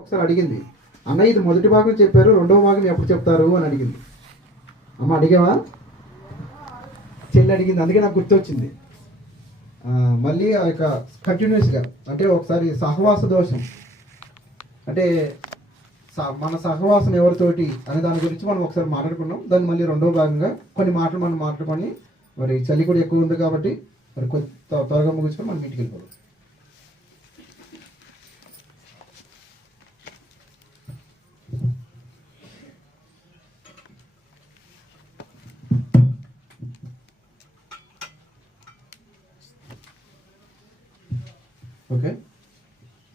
ఒకసారి అడిగింది, అన్న ఇది మొదటి భాగం చెప్పారు, రెండవ భాగం ఎప్పుడు చెప్తారు అని అడిగింది. అమ్మ అడిగావా? చెల్లి అడిగింది, అందుకే నాకు గుర్తొచ్చింది. మళ్ళీ ఆ యొక్క కంటిన్యూస్గా అంటే ఒకసారి సహవాస దోషం అంటే మన సహవాసం ఎవరితోటి అనే దాని గురించి మనం ఒకసారి మాట్లాడుకున్నాం. దాన్ని మళ్ళీ రెండవ భాగంగా కొన్ని మాటలు మనం మాట్లాడుకొని, మరి చలి కూడా ఎక్కువ ఉంది కాబట్టి మరి త్వరగా ముగించుకొని మనం ఇంటికి వెళ్ళిపోవాలి. ఓకే,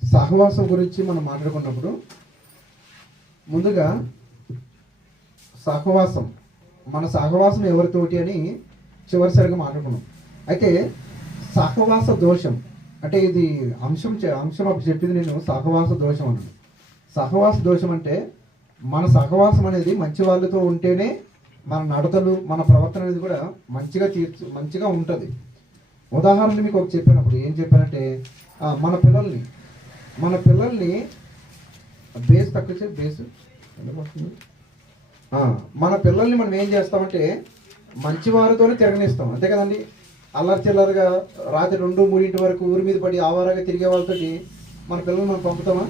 సహవాసం గురించి మనం మాట్లాడుకున్నప్పుడు ముందుగా మన సహవాసం ఎవరితోటి అని చివరిసరిగా మాట్లాడుకున్నాం. అయితే సహవాస దోషం అంటే ఇది అంశం అప్పుడు చెప్పింది నేను సహవాస దోషం అన్నాను. సహవాస దోషం అంటే మన సహవాసం అనేది మంచి వాళ్ళతో ఉంటేనే మన నడతలు మన ప్రవర్తన అనేది కూడా మంచిగా ఉంటుంది. ఉదాహరణ మీకు ఒక చెప్పినప్పుడు ఏం చెప్పానంటే మన పిల్లల్ని బేస్ తక్కువ బేస్ మన పిల్లల్ని మనం ఏం చేస్తామంటే మంచి వారితోనే తిరగనిస్తాం, అంతే కదండి. అల్లరి చిల్లరగా రాత్రి 2-3 వరకు ఊరి మీద పడి ఆవారాగా తిరిగే వాళ్ళతోటి మన పిల్లల్ని మనం పంపుతామా?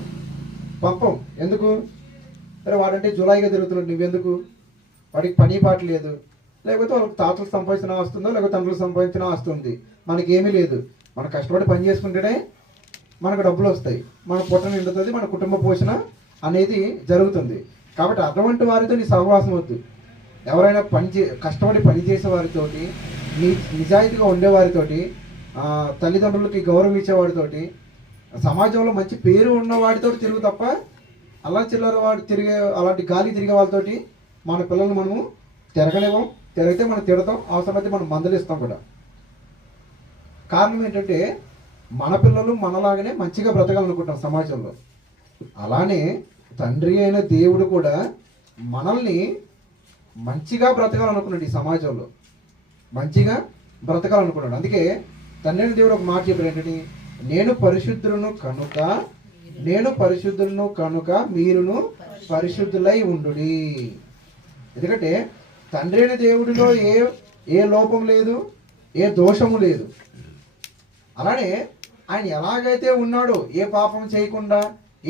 పంపం. ఎందుకు? సరే వాడంటే జులాయిగా తిరుగుతున్నాడు, నువ్వెందుకు? వాడికి పని పాట లేదు, లేకపోతే వాళ్ళకి తాతలు సంపాదించిన వస్తుందో లేకపోతే తండ్రులు సంపాదించిన వస్తుంది, మనకేమీ లేదు. మనం కష్టపడి పని చేసుకుంటేనే మనకు డబ్బులు వస్తాయి, మన పుట్ట నిండుతుంది, మన కుటుంబ పోషణ అనేది జరుగుతుంది. కాబట్టి అటువంటి వారితో నీ సహవాసం వద్దు. ఎవరైనా కష్టపడి పనిచేసే వారితోటి, నిజాయితీగా ఉండేవారితోటి, తల్లిదండ్రులకి గౌరవం ఇచ్చేవాడితోటి, సమాజంలో మంచి పేరు ఉన్న వాడితో తిరుగు తప్ప అలా చిల్లర వాడు అలాంటి గాలి తిరిగే వాళ్ళతోటి మన పిల్లల్ని మనము తిరగలేము. తిరిగితే మనం తిడతాం, అవసరమైతే మనం మందలిస్తాం కూడా. కారణం ఏంటంటే మన పిల్లలు మనలాగానే మంచిగా బ్రతకాలనుకుంటాం సమాజంలో. అలానే తండ్రి అయిన దేవుడు కూడా మనల్ని మంచిగా బ్రతకాలనుకున్నాడు, ఈ సమాజంలో మంచిగా బ్రతకాలనుకున్నాడు. అందుకే తండ్రి అయిన దేవుడు ఒక మాట చెప్పాడు ఏంటని, నేను పరిశుద్ధులను కనుక మీరును పరిశుద్ధులై ఉండుడి. ఎందుకంటే తండ్రి అయిన దేవుడిలో ఏ లోపం లేదు, ఏ దోషము లేదు. అలానే ఆయన ఎలాగైతే ఉన్నాడో, ఏ పాపం చేయకుండా,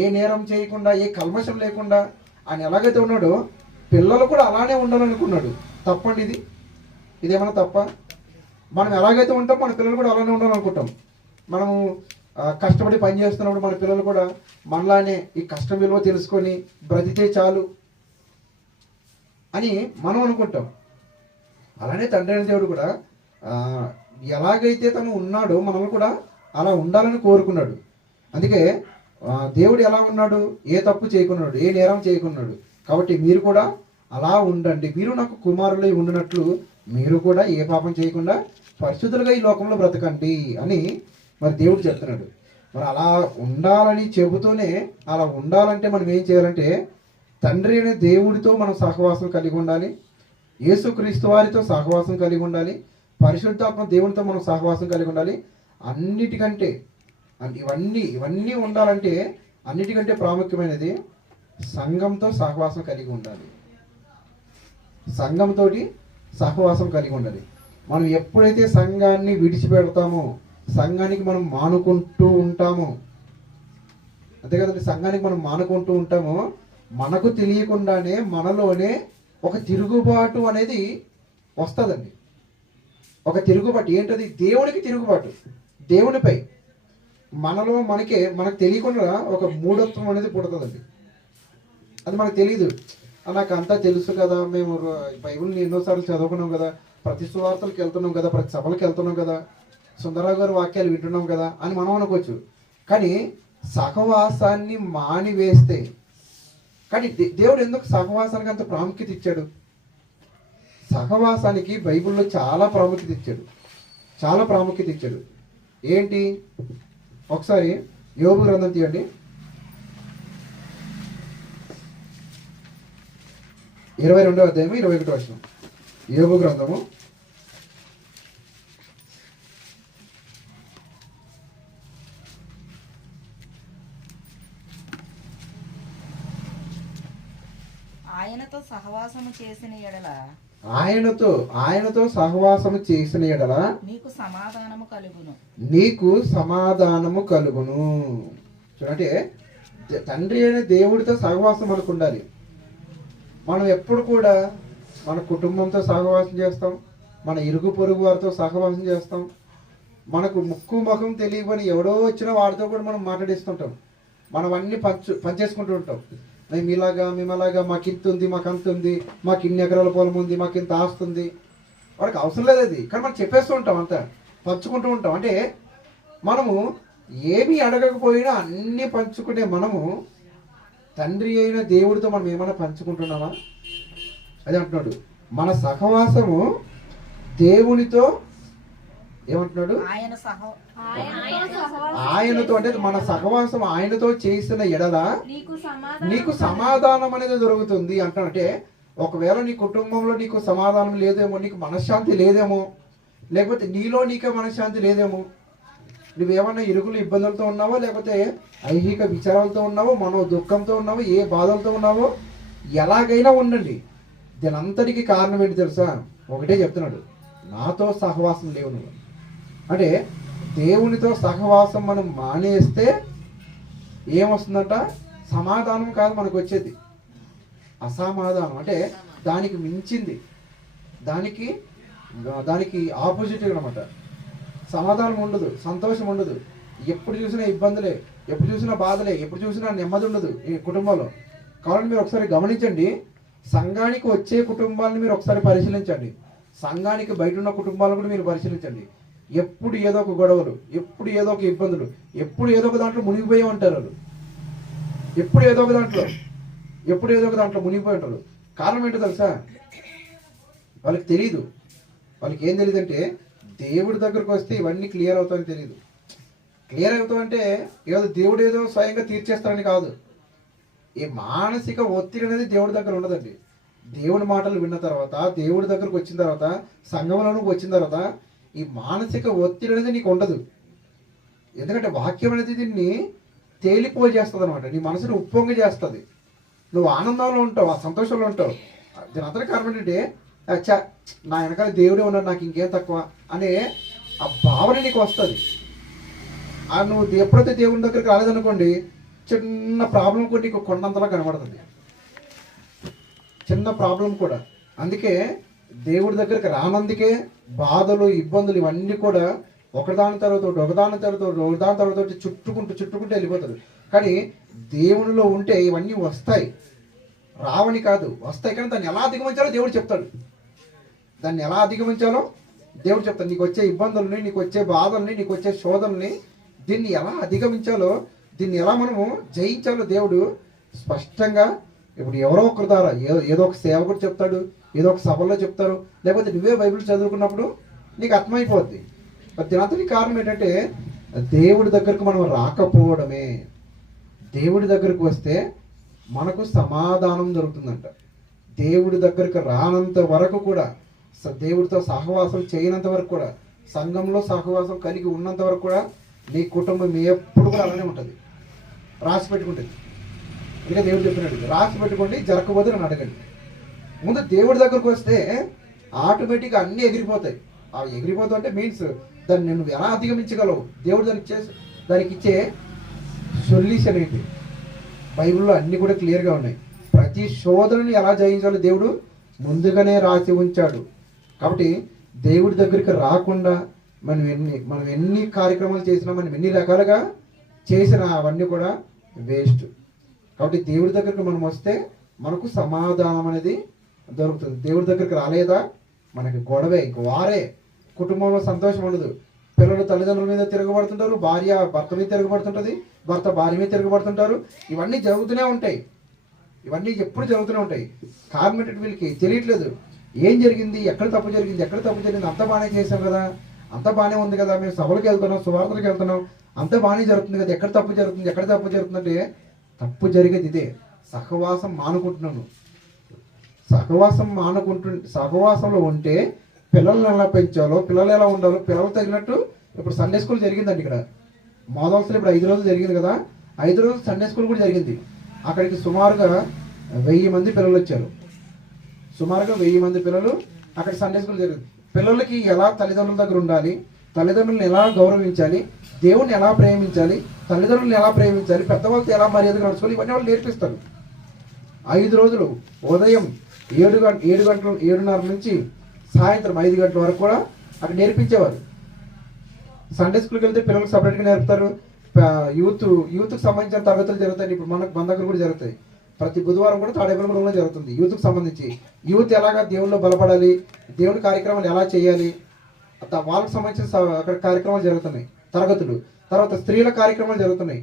ఏ నేరం చేయకుండా, ఏ కల్మషం లేకుండా ఆయన ఎలాగైతే ఉన్నాడో పిల్లలు కూడా అలానే ఉండాలనుకున్నాడు. తప్పండి ఇదేమన్నా తప్ప? మనం ఎలాగైతే ఉంటాం మన పిల్లలు కూడా అలానే ఉండాలనుకుంటాం. మనము కష్టపడి పని చేస్తున్నప్పుడు మన పిల్లలు కూడా మనలానే ఈ కష్టం విలువ తెలుసుకొని బ్రతికే చాలు అని మనం అనుకుంటాం. అలానే తండ్రి అయిన దేవుడు కూడా ఎలాగైతే తను ఉన్నాడో మనల్ని కూడా అలా ఉండాలని కోరుకున్నాడు. అందుకే దేవుడు ఎలా ఉన్నాడు? ఏ తప్పు చేయకున్నాడు, ఏ నేరం చేయకున్నాడు. కాబట్టి మీరు కూడా అలా ఉండండి, మీరు నాకు కుమారులై ఉండినట్లు మీరు కూడా ఏ పాపం చేయకుండా పరిశుద్ధులుగా ఈ లోకంలో బ్రతకండి అని మరి దేవుడు చెప్తున్నాడు. మరి అలా ఉండాలని చెబుతూనే, అలా ఉండాలంటే మనం ఏం చేయాలంటే తండ్రి అనే దేవుడితో మనం సహవాసం కలిగి ఉండాలి, యేసుక్రీస్తు వారితో సహవాసం కలిగి ఉండాలి, పరిశుద్ధాత్మ దేవునితో మనం సహవాసం కలిగి ఉండాలి. అన్నిటికంటే ఇవన్నీ ఉండాలంటే అన్నిటికంటే ప్రాముఖ్యమైనది సంఘంతో సహవాసం కలిగి ఉండాలి. సంఘంతో సహవాసం కలిగి ఉండాలి. మనం ఎప్పుడైతే సంఘాన్ని విడిచిపెడతామో, సంఘానికి మనం మానుకుంటూ ఉంటామో, అంతే కదండి, సంఘానికి మనం మానుకుంటూ ఉంటామో మనకు తెలియకుండానే మనలోనే ఒక తిరుగుబాటు అనేది వస్తుందండి. ఒక తిరుగుబాటు ఏంటది? దేవునికి తిరుగుబాటు, దేవునిపై మనకు తెలియకుండా ఒక మూఢత్వం అనేది పుడుతుందండి. అది మనకు తెలియదు. నాకు అంతా తెలుసు కదా, మేము బైబిల్ని ఎన్నోసార్లు చదువుకున్నాం కదా, ప్రతి సువార్తలకు వెళ్తున్నాం కదా, ప్రతి సభలకు వెళ్తున్నాం కదా, సుందరరావు గారి వాక్యాలు వింటున్నాం కదా అని మనం అనుకోవచ్చు. కానీ సహవాసాన్ని మానివేస్తే, కానీ దేవుడు ఎందుకు సహవాసానికి అంత ప్రాముఖ్యత ఇచ్చాడు? సహవాసానికి బైబిల్లో చాలా ప్రాముఖ్యత ఇచ్చాడు. ఏంటి? ఒకసారి యోబు గ్రంథం తీయండి, 22వ అధ్యాయం 21వ వచనం. యోబు గ్రంథము ఆయనతో సహవాసము చేసిన ఎడల ఆయనతో సహవాసము చేసిన ఎడల నీకు సమాధానము కలుగును. చూడండి, తండ్రి అయిన దేవుడితో సహవాసం మనకు ఉండాలి. మనం ఎప్పుడు కూడా మన కుటుంబంతో సహవాసం చేస్తాం, మన ఇరుగు పొరుగు వారితో సహవాసం చేస్తాం. మనకు ముక్కు ముఖం తెలియని ఎవడో వచ్చినా వాడితో కూడా మనం మాట్లాడిస్తుంటాం. మనం అన్ని పంచేసుకుంటూ ఉంటాం. మేమలాగా మాకు ఇంత ఉంది, మాకు అంత ఉంది, మాకు ఇన్ని ఎకరాల పొలం ఉంది, మాకు ఇంత ఆస్తుంది. వాడికి అవసరం లేదు అది, కానీ మనం చెప్పేస్తూ ఉంటాం, అంతా పంచుకుంటూ ఉంటాం. అంటే మనము ఏమీ అడగకపోయినా అన్నీ పంచుకునే మనము తండ్రి అయిన దేవుడితో మనం ఏమైనా పంచుకుంటున్నామా? అది అంటున్నాడు, మన సహవాసము దేవునితో ఏమంటున్నాడు, ఆయనతో. అంటే మన సహవాసం ఆయనతో చేసిన ఎడల నీకు సమాధానం అనేది దొరుకుతుంది అంటాడు. అంటే ఒకవేళ నీ కుటుంబంలో నీకు సమాధానం లేదేమో, నీకు మనశ్శాంతి లేదేమో, లేకపోతే నీలో నీకే మనశ్శాంతి లేదేమో, నువ్వేమన్నా ఇరుకులు ఇబ్బందులతో ఉన్నావో, లేకపోతే ఐహిక విచారాలతో ఉన్నావో, మనో దుఃఖంతో ఉన్నావో, ఏ బాధలతో ఉన్నావో, ఎలాగైనా ఉండండి. దీని అంతటికి కారణం ఏంటి తెలుసా? ఒకటే చెప్తున్నాడు, నాతో సహవాసం లేవు నువ్వు. అంటే దేవునితో సహవాసం మనం మానేస్తే ఏమొస్తుందంట? సమాధానం కాదు మనకు వచ్చేది, అసమాధానం. అంటే దానికి మించింది, దానికి ఆపోజిట్ అనమాట. సమాధానం ఉండదు, సంతోషం ఉండదు, ఎప్పుడు చూసినా ఇబ్బందులే, ఎప్పుడు చూసినా బాధలే, ఎప్పుడు చూసినా నెమ్మది ఉండదు ఈ కుటుంబంలో. కాబట్టి మీరు ఒకసారి గమనించండి, సంఘానికి వచ్చే కుటుంబాలను మీరు ఒకసారి పరిశీలించండి, సంఘానికి బయట ఉన్న కుటుంబాలను కూడా మీరు పరిశీలించండి. ఎప్పుడు ఏదో ఒక గొడవలు, ఎప్పుడు ఏదో ఒక ఇబ్బందులు, ఎప్పుడు ఏదో ఒక దాంట్లో మునిగిపోయి ఉంటారు వాళ్ళు. ఎప్పుడు ఏదో ఒక దాంట్లో మునిగిపోయి ఉంటారు. కారణం ఏంటో తెలుసా? వాళ్ళకి తెలియదు. వాళ్ళకి ఏం తెలియదు అంటే, దేవుడి దగ్గరకు వస్తే ఇవన్నీ క్లియర్ అవుతాయని తెలియదు. క్లియర్ అవుతామంటే ఏదో దేవుడు ఏదో స్వయంగా తీర్చేస్తారని కాదు. ఈ మానసిక ఒత్తిడి అనేది దేవుడి దగ్గర ఉండదండి. దేవుడి మాటలు విన్న తర్వాత, దేవుడి దగ్గరకు వచ్చిన తర్వాత, సంఘంలోకి వచ్చిన తర్వాత ఈ మానసిక ఒత్తిడి అనేది నీకు ఉండదు. ఎందుకంటే వాక్యం అనేది దీన్ని తేలిపోజేస్తుంది అనమాట. నీ మనసుని ఉప్పొంగ చేస్తుంది. నువ్వు ఆనందంలో ఉంటావు, ఆ సంతోషంలో ఉంటావు. దీని అంతటి కారణం ఏంటంటే, అచ్చా నా వెనకాల దేవుడే ఉన్నాడు, నాకు ఇంకేం తక్కువ అనే ఆ భావన నీకు వస్తుంది. నువ్వు ఎప్పుడైతే దేవుని దగ్గరికి రాలేదనుకోండి, చిన్న ప్రాబ్లం కూడా నీకు కొండంతలా కనబడుతుంది, చిన్న ప్రాబ్లం కూడా. అందుకే దేవుడి దగ్గరికి రానందుకే బాధలు, ఇబ్బందులు ఇవన్నీ కూడా ఒకదాని తర్వాత చుట్టుకుంటూ వెళ్ళిపోతుంది. కానీ దేవునిలో ఉంటే ఇవన్నీ వస్తాయి, రావని కాదు, వస్తాయి. కానీ దాన్ని ఎలా అధిగమించాలో దేవుడు చెప్తాడు. నీకు వచ్చే ఇబ్బందుల్ని, నీకు వచ్చే బాధల్ని, నీకు వచ్చే శోధనల్ని దీన్ని ఎలా అధిగమించాలో, దీన్ని ఎలా మనము జయించాలో దేవుడు స్పష్టంగా ఇప్పుడు ఎవరో ఒకరి ద్వారా ఏదో ఒక సేవకుడు చెప్తాడు, ఏదో ఒక సభల్లో చెప్తారు, లేకపోతే నువ్వే బైబిల్ చదువుకున్నప్పుడు నీకు అర్థమైపోద్ది. దీనంతటి కారణం ఏంటంటే, దేవుడి దగ్గరకు మనం రాకపోవడమే. దేవుడి దగ్గరకు వస్తే మనకు సమాధానం దొరుకుతుందంట. దేవుడి దగ్గరకు రానంత వరకు కూడా, దేవుడితో సహవాసం చేయనంత వరకు కూడా, సంఘంలో సహవాసం కలిగి ఉన్నంత వరకు కూడా నీ కుటుంబం ఎప్పుడు కూడా అలానే ఉంటుంది. రాసి పెట్టుకుంటుంది. ఇంకా దేవుడు చెప్పినట్టు రాసి పెట్టుకోండి, జరగకపోతే నన్ను అడగండి. ముందు దేవుడి దగ్గరకు వస్తే ఆటోమేటిక్గా అన్నీ ఎగిరిపోతాయి. అవి ఎగిరిపోతాయి అంటే మీన్స్ దాన్ని నువ్వు ఎలా అధిగమించగలవు, దేవుడు దానికి ఇచ్చే సొల్యూషన్ ఏంటి, బైబిల్లో అన్నీ కూడా క్లియర్గా ఉన్నాయి. ప్రతి శోధనని ఎలా జయించాలో దేవుడు ముందుగానే రాసి ఉంచాడు. కాబట్టి దేవుడి దగ్గరికి రాకుండా మనం ఎన్ని కార్యక్రమాలు చేసినా, మనం ఎన్ని రకాలుగా చేసినా అవన్నీ కూడా వేస్ట్. కాబట్టి దేవుడి దగ్గరికి మనం వస్తే మనకు సమాధానం అనేది దొరుకుతుంది. దేవుడి దగ్గరికి రాలేదా మనకి గొడవే, ఇంక వారే. కుటుంబంలో సంతోషం ఉండదు. పిల్లలు తల్లిదండ్రుల మీద తిరగబడుతుంటారు, భార్య భర్త మీద తిరగబడుతుంటుంది, భర్త భార్య మీద తిరగబడుతుంటారు. ఇవన్నీ జరుగుతూనే ఉంటాయి, ఇవన్నీ ఎప్పుడు జరుగుతూనే ఉంటాయి. కారణం ఏంటంటే వీళ్ళకి తెలియట్లేదు ఏం జరిగింది, ఎక్కడ తప్పు జరిగింది. అంత బాగానే చేసాం కదా, అంత బాగానే ఉంది కదా, మేము సభలకు వెళ్తున్నాం, సువార్తలకు వెళ్తున్నాం, అంత బాగానే జరుగుతుంది కదా, ఎక్కడ తప్పు జరుగుతుందంటే తప్పు జరిగేది ఇదే. సహవాసం మానుకుంటున్నాను. సహవాసంలో ఉంటే పిల్లల్ని ఎలా పెంచాలో, పిల్లలు ఎలా ఉండాలో, పిల్లలు తగినట్టు. ఇప్పుడు సండే స్కూల్ జరిగిందండి ఇక్కడ మోదవలసలో. ఇప్పుడు 5 రోజులు జరిగింది కదా, 5 రోజులు సండే స్కూల్ కూడా జరిగింది. అక్కడికి సుమారుగా 1000 మంది పిల్లలు వచ్చారు. సుమారుగా 1000 మంది పిల్లలు అక్కడ సండే స్కూల్ జరిగింది. పిల్లలకి ఎలా తల్లిదండ్రుల దగ్గర ఉండాలి, తల్లిదండ్రులను ఎలా గౌరవించాలి, దేవుణ్ణి ఎలా ప్రేమించాలి, తల్లిదండ్రులను ఎలా ప్రేమించాలి, పెద్దవాళ్ళతో ఎలా మర్యాదగా నడుచుకోవాలి, ఇవన్నీ వాళ్ళు నేర్పిస్తారు. 5 రోజులు ఉదయం 7:30 నుంచి సాయంత్రం 5 గంటల వరకు కూడా అక్కడ నేర్పించేవారు. సండే స్కూల్కి వెళ్తే పిల్లలకు సపరేట్గా నేర్పుతారు. యూత్కి సంబంధించిన తరగతులు జరుగుతాయి. ఇప్పుడు మన దగ్గర కూడా జరుగుతాయి. ప్రతి బుధవారం కూడా తాడేపల్లిగూడెంలో జరుగుతుంది యూత్కి సంబంధించి. యూత్ ఎలాగా దేవుళ్ళు బలపడాలి, దేవుని కార్యక్రమాలు ఎలా చేయాలి, వాళ్ళకి సంబంధించిన అక్కడ కార్యక్రమాలు జరుగుతున్నాయి, తరగతులు. తర్వాత స్త్రీల కార్యక్రమాలు జరుగుతున్నాయి.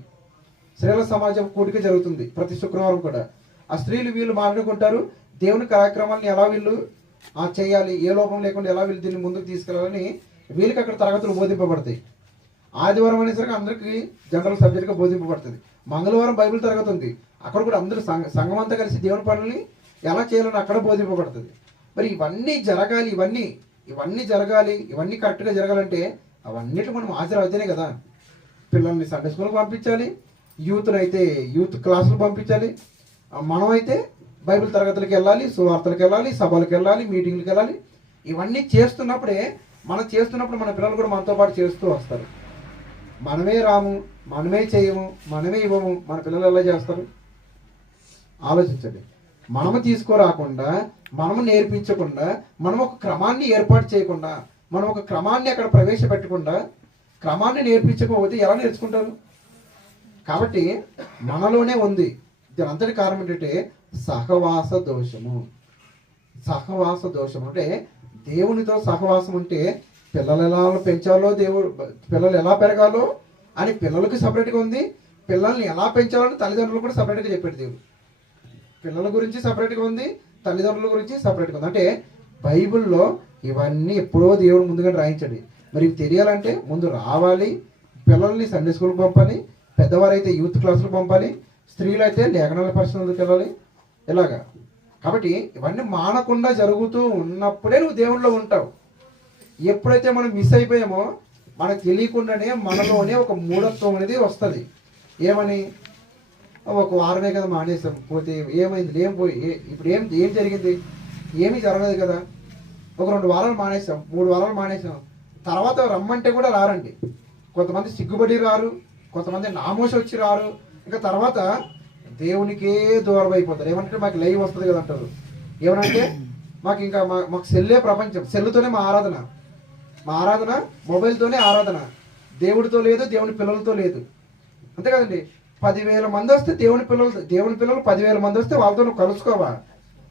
స్త్రీల సమాజం కూడిక జరుగుతుంది ప్రతి శుక్రవారం కూడా. ఆ స్త్రీలు వీళ్ళు మాట్లాడుకుంటారు, దేవుని కార్యక్రమాలను ఎలా వీళ్ళు చేయాలి, ఏ లోపం లేకుండా ఎలా వీళ్ళు దీన్ని ముందుకు తీసుకెళ్ళాలని వీళ్ళకి అక్కడ తరగతులు బోధింపబడతాయి. ఆదివారం అనేసరికి అందరికీ జనరల్ సబ్జెక్ట్గా బోధింపబడుతుంది. మంగళవారం బైబిల్ తరగతి ఉంది, అక్కడ కూడా అందరూ సంఘం అంతా కలిసి దేవుని పనులని ఎలా చేయాలని అక్కడ బోధింపబడుతుంది. మరి ఇవన్నీ జరగాలి, ఇవన్నీ కరెక్ట్గా జరగాలంటే అవన్నిటి మనం హాజరవుతేనే కదా. పిల్లల్ని సండే స్కూల్కి పంపించాలి, యూత్నైతే యూత్ క్లాసులకు పంపించాలి, మనమైతే బైబిల్ తరగతులకు వెళ్ళాలి, సువార్తలకు వెళ్ళాలి, సభలకు వెళ్ళాలి, మీటింగ్లకు వెళ్ళాలి. ఇవన్నీ చేస్తున్నప్పుడు మన పిల్లలు కూడా మనతో పాటు చేస్తూ వస్తారు. మనమే రాము, మనమే చేయము, మనమే ఇవ్వము, మన పిల్లలు ఎలా చేస్తారు? ఆలోచించండి. మనము తీసుకురాకుండా, మనము నేర్పించకుండా, మనం ఒక క్రమాన్ని ఏర్పాటు చేయకుండా, మనం ఒక క్రమాన్ని అక్కడ ప్రవేశపెట్టకుండా, క్రమాన్ని నేర్పించకపోతే ఎలా నేర్చుకుంటారు? కాబట్టి మనలోనే ఉంది. దీని అంతటి కారణం ఏంటంటే సహవాస దోషము. అంటే దేవునితో సహవాసం అంటే పిల్లలు ఎలా పెంచాలో, పిల్లలు ఎలా పెరగాలో అని పిల్లలకి సపరేట్గా ఉంది. పిల్లల్ని ఎలా పెంచాలని తల్లిదండ్రులు కూడా సపరేట్గా చెప్పాడు దేవుడు. పిల్లల గురించి సపరేట్గా ఉంది, తల్లిదండ్రుల గురించి సపరేట్గా ఉంది. అంటే బైబిల్లో ఇవన్నీ ఎప్పుడో దేవుడు ముందుగా రాయించండి. మరి ఇవి తెలియాలంటే ముందు రావాలి, పిల్లల్ని సండే స్కూల్కి పంపాలి, పెద్దవారైతే యూత్ క్లాసులకు పంపాలి, స్త్రీలు అయితే లేఖనాల పరిశోధనలకు వెళ్ళాలి. ఇలాగా కాబట్టి ఇవన్నీ మానకుండా జరుగుతూ ఉన్నప్పుడే నువ్వు దేవుళ్ళలో ఉంటావు. ఎప్పుడైతే మనం మిస్ అయిపోయామో మనకు తెలియకుండానే మనలోనే ఒక మూఢత్వం అనేది వస్తుంది. ఏమని, ఒక వారమే కదా మానేసాం, పోతే ఏమైంది, ఇప్పుడు ఏం జరిగింది, ఏమీ జరగలేదు కదా. ఒక 2 వారాలు మానేసాం, 3 వారాలు మానేసాం, తర్వాత రమ్మంటే కూడా రారండి. కొంతమంది సిగ్గుపడి రారు, కొంతమంది నామోషి వచ్చి రారు. ఇంకా తర్వాత దేవునికే దూరం అయిపోతారు. ఏమంటే మాకు లైవ్ వస్తుంది కదా అంటారు. ఏమనంటే మాకు సెల్లే ప్రపంచం, సెల్లుతోనే మా ఆరాధన మొబైల్తోనే ఆరాధన, దేవుడితో లేదు, దేవుని పిల్లలతో లేదు. అంతే కదండి. 10,000 మంది వస్తే దేవుని పిల్లలు 10,000 మంది వస్తే వాళ్ళతో నువ్వు కలుసుకోవా,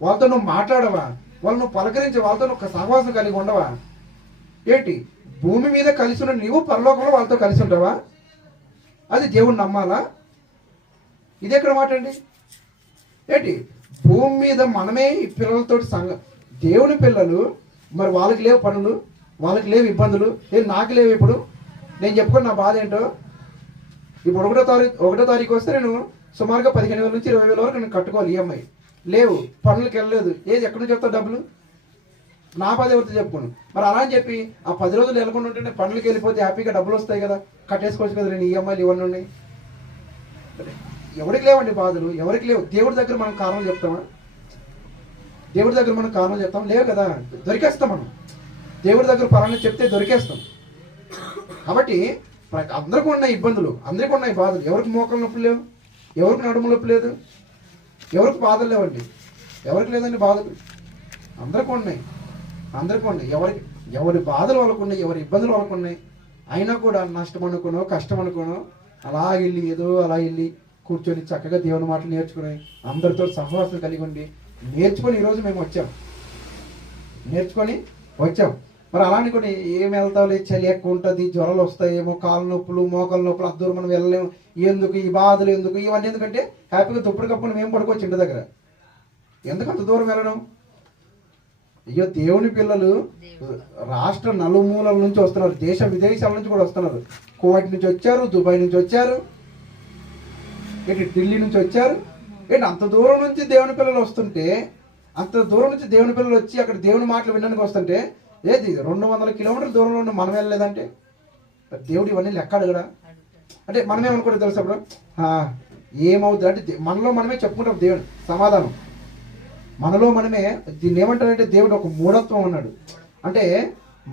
వాళ్ళతో నువ్వు మాట్లాడవా, వాళ్ళు నువ్వు పలకరించి వాళ్ళతో నువ్వు సహవాసం కలిగి ఉండవా? ఏంటి, భూమి మీద కలిసి ఉన్న నీవు పరలోకంలో వాళ్ళతో కలిసి ఉంటావా? అది దేవుణ్ణి నమ్మాలా? ఇది ఎక్కడ మాట అండి? ఏంటి, భూమి మీద మనమే ఈ పిల్లలతోటి దేవుని పిల్లలు, మరి వాళ్ళకి లేవు పనులు, వాళ్ళకి లేవు ఇబ్బందులు, నాకు లేవు. ఇప్పుడు నేను చెప్పుకుని నా బాధ ఏంటో, ఇప్పుడు 1వ తారీఖు వస్తే నేను సుమారుగా 15,000 నుంచి 20,000 వరకు నేను కట్టుకోవాలి ఈఎంఐ. లేవు, పనులకు వెళ్ళలేదు, ఎక్కడి నుంచి చెప్తావు డబ్బులు? నా బాధ ఎవరితో చెప్పుకోను. మరి అలా అని చెప్పి ఆ 10 రోజులు వెళ్ళకుండా ఉంటే పనులకు వెళ్ళిపోతే హ్యాపీగా డబ్బులు వస్తాయి కదా, కట్టేసుకోవచ్చు కదా. నేను ఈఎంఐలు ఇవన్నీ ఉన్నాయి. ఎవరికి లేవండి బాధలు, ఎవరికి లేవు. దేవుడి దగ్గర మనం కారణం చెప్తామా? లేవు కదా, దొరికేస్తాం మనం. దేవుడి దగ్గర పలానా చెప్తే దొరికేస్తాం. కాబట్టి అందరికీ ఉన్నాయి ఇబ్బందులు, అందరికీ ఉన్నాయి బాధలు. ఎవరికి మోకాలు నొప్పులు లేవు, ఎవరికి నడుము నొప్పి లేదు, ఎవరికి బాధలు లేవండి, ఎవరికి లేదండి బాధలు. అందరికీ ఉన్నాయి. ఎవరి బాధలు వాళ్ళకు ఉన్నాయి, ఎవరి ఇబ్బందులు వాళ్ళకు ఉన్నాయి. అయినా కూడా నష్టం అనుకోనో కష్టం అనుకోనో అలా వెళ్ళి కూర్చొని చక్కగా దేవుని మాటలు నేర్చుకుని అందరితో సహవాసం కలిగి ఉండి నేర్చుకొని ఈరోజు మేము వచ్చాం. మరి అలాంటి కొన్ని ఏమి వెళ్తావులే, చలి ఎక్కువ ఉంటుంది, జ్వరాలు వస్తాయేమో, కాళ్ళ నొప్పులు, మోకాళ్ళ నొప్పులు, అద్దూరు మనం వెళ్ళలేము, ఎందుకు ఈ బాధలు, ఎందుకు ఇవన్నీ? ఎందుకంటే హ్యాపీగా దుప్పటి కప్పుని మేము పడుకోవచ్చు ఇంటి దగ్గర. ఎందుకు అంత దూరం వెళ్ళడం? అయ్యో, దేవుని పిల్లలు రాష్ట్ర నలుమూలల నుంచి వస్తున్నారు, దేశ విదేశాల నుంచి కూడా వస్తున్నారు. కువైట్ నుంచి వచ్చారు, దుబాయ్ నుంచి వచ్చారు, ఢిల్లీ నుంచి వచ్చారు. అంత దూరం నుంచి దేవుని పిల్లలు వస్తుంటే, అంత దూరం నుంచి దేవుని పిల్లలు వచ్చి అక్కడ దేవుని మాటలు వినడానికి వస్తుంటే, 200 కిలోమీటర్ల దూరంలో ఉన్న మనం వెళ్ళలేదంటే దేవుడు ఇవన్నీ లెక్క అడగడా? అంటే మనమేమనుకోవడం తెలుసు, అప్పుడు ఏమవుతుంది అంటే మనలో మనమే చెప్పుకుంటాం దేవుని సమాధానం. మనలో మనమే దీన్ని ఏమంటారంటే దేవుడు ఒక మూఢత్వం అన్నాడు. అంటే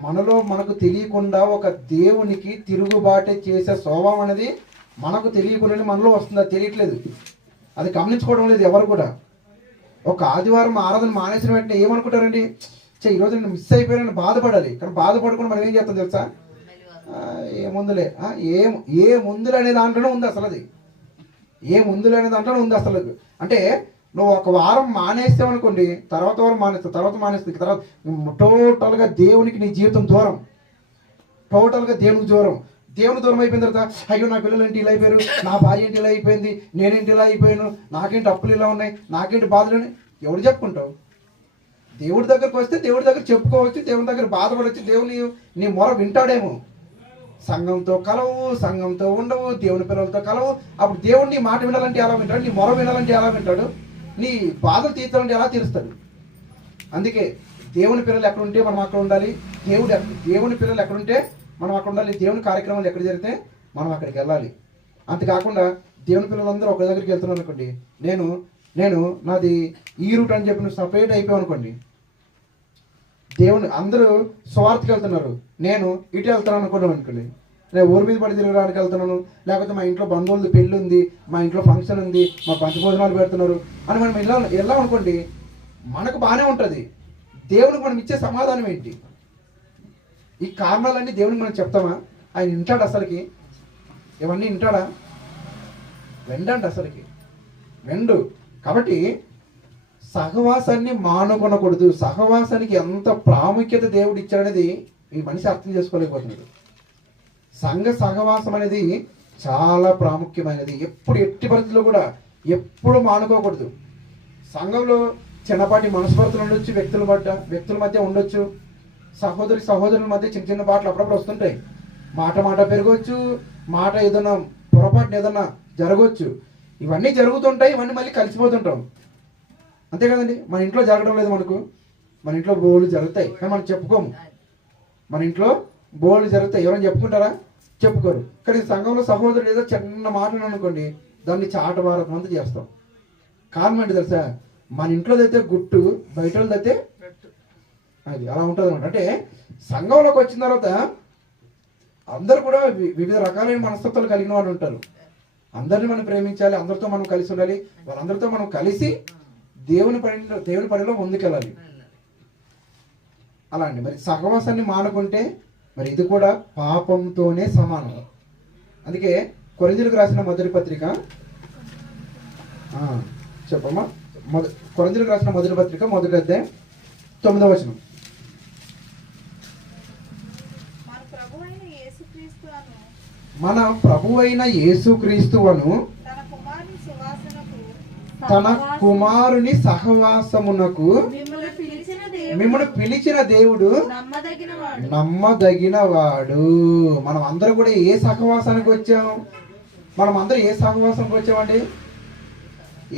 మనలో మనకు తెలియకుండా ఒక దేవునికి తిరుగుబాటు చేసే స్వభావం అనేది మనకు తెలియకుండా మనలో వస్తుంది. అది తెలియట్లేదు, అది గమనించుకోవడం లేదు ఎవరు కూడా. ఒక ఆదివారం ఆరాధన మానేసిన వెంటనే ఏమనుకుంటారండి, ఈరోజు నేను మిస్ అయిపోయానని బాధపడాలి. కానీ బాధపడకుండా మనం ఏం చేస్తాం తెలుసా, ఏముందులే ఏ ముందులే అనే దాంట్లోనే ఉంది అసలు. అది ఏ ముందులే అనే దాంట్లోనే ఉంది అసలు. అంటే నువ్వు ఒక వారం మానేస్తావు అనుకోండి, తర్వాత వారం మానేస్తావు, తర్వాత టోటల్గా దేవునికి నీ జీవితం దూరం, టోటల్గా దేవునికి దూరం. దేవుని దూరం అయిపోయిన తర్వాత అయ్యో నా పిల్లలు ఏంటి ఇలా అయిపోయారు, నా భార్య ఏంటి ఇలా అయిపోయింది, నేనేంటి ఇలా అయిపోయాను, నాకేంటి అప్పులు ఇలా ఉన్నాయి, నాకేంటి బాధలు ఉన్నాయి, ఎవరు చెప్పుకుంటావు? దేవుడి దగ్గరకు వస్తే దేవుడి దగ్గర చెప్పుకోవచ్చు, దేవుని దగ్గర బాధపడవచ్చు, దేవుని నీ మొర వింటాడేమో. సంఘంతో కలవు, సంఘంతో ఉండవు, దేవుని పిల్లలతో కలవు. అప్పుడు దేవుడిని మాట వినాలంటే ఎలా వింటాడు, నీ మొర వినాలంటే ఎలా వింటాడు, నీ బాధలు తీర్చాలంటే ఎలా తీరుస్తాడు? అందుకే దేవుని పిల్లలు ఎక్కడ ఉంటే మనం అక్కడ ఉండాలి, దేవుని పిల్లలు ఎక్కడుంటే మనం అక్కడ ఉండాలి, దేవుని కార్యక్రమాలు ఎక్కడ జరిగితే మనం అక్కడికి వెళ్ళాలి. అంతేకాకుండా దేవుని పిల్లలందరూ ఒక దగ్గరికి వెళ్తున్నాను అనుకోండి, నేను నాది ఈ రూట్ అని చెప్పి నువ్వు సపరేట్ అయిపోయావు అనుకోండి, దేవుని అందరూ స్వార్థకి వెళ్తున్నారు, నేను ఇటు వెళ్తున్నాను అనుకోండి, నేను ఊరి మీద పడి తిరగడానికి వెళ్తున్నాను, లేకపోతే మా ఇంట్లో బంధువులది పెళ్ళి ఉంది, మా ఇంట్లో ఫంక్షన్ ఉంది, మా పంచభోజనాలు పెడుతున్నారు అని మనం వెళ్ళాం అనుకోండి, మనకు బాగానే ఉంటుంది. దేవునికి మనం ఇచ్చే సమాధానం ఏంటి? ఈ కారణాలన్నీ దేవునికి మనం చెప్తామా? ఆయన వింటాడు అసలుకి? ఇవన్నీ వింటాడా? వెండండి అసలుకి వెండు. కాబట్టి సహవాసాన్ని మానుకొనకూడదు. సహవాసానికి ఎంత ప్రాముఖ్యత దేవుడు ఇచ్చాడనేది ఈ మనిషి అర్థం చేసుకోలేకపోతున్నాడు. సంఘ సహవాసం అనేది చాలా ప్రాముఖ్యమైనది. ఎట్టి పరిస్థితుల్లో కూడా ఎప్పుడు మానుకోకూడదు. సంఘంలో చిన్నపాటి మనస్పర్ధలు ఉండొచ్చు, వ్యక్తుల మధ్య ఉండొచ్చు, సహోదరుల మధ్య చిన్న చిన్న పాటలు అప్పుడప్పుడు వస్తుంటాయి. మాట పెరగవచ్చు, మాట ఏదైనా పొరపాటున ఏదైనా జరగవచ్చు. ఇవన్నీ జరుగుతుంటాయి, ఇవన్నీ మళ్ళీ కలిసిపోతుంటాం. అంతే కదండి. మన ఇంట్లో జరగడం లేదు మనకు, మన ఇంట్లో బోళ్ళు జరుగుతాయి కానీ మనం చెప్పుకోము. మన ఇంట్లో బోళ్ళు జరుగుతాయి, ఎవరైనా చెప్పుకుంటారా? చెప్పుకోరు. కానీ సంఘంలో సహోదరుడు ఏదో చిన్న మాటలు అనుకోండి, దాన్ని చాటవారతం అంతా చేస్తాం. కారణం ఏంటి తెలుసా? మన ఇంట్లోదైతే గుట్టు, బయట వాళ్ళదైతే అది అలా ఉంటుంది అనమాట. అంటే సంఘంలోకి వచ్చిన తర్వాత అందరూ కూడా వివిధ రకాలైన మనస్తత్వాలు కలిగిన వాళ్ళు ఉంటారు. అందరిని మనం ప్రేమించాలి, అందరితో మనం కలిసి ఉండాలి, వాళ్ళందరితో మనం కలిసి దేవుని పనిలో ముందుకెళ్ళాలి. అలా అండి. మరి సహవాసాన్ని మానుకుంటే మరి ఇది కూడా పాపంతోనే సమానం. అందుకే కొరింథీయులకు రాసిన మొదటి పత్రిక చెప్పమ్మా. కొరింథీయులకు రాసిన మొదటి పత్రిక 1వ అధ్యాయం 9వ వచనం. మన ప్రభువైన యేసుక్రీస్తువను తన కుమారుని సహవాసమునకు మిమ్మల్ని పిలిచిన దేవుడు నమ్మదగిన వాడు. మనం అందరూ కూడా ఏ సహవాసానికి వచ్చాం? మనం అందరూ ఏ సహవాసానికి వచ్చామండి?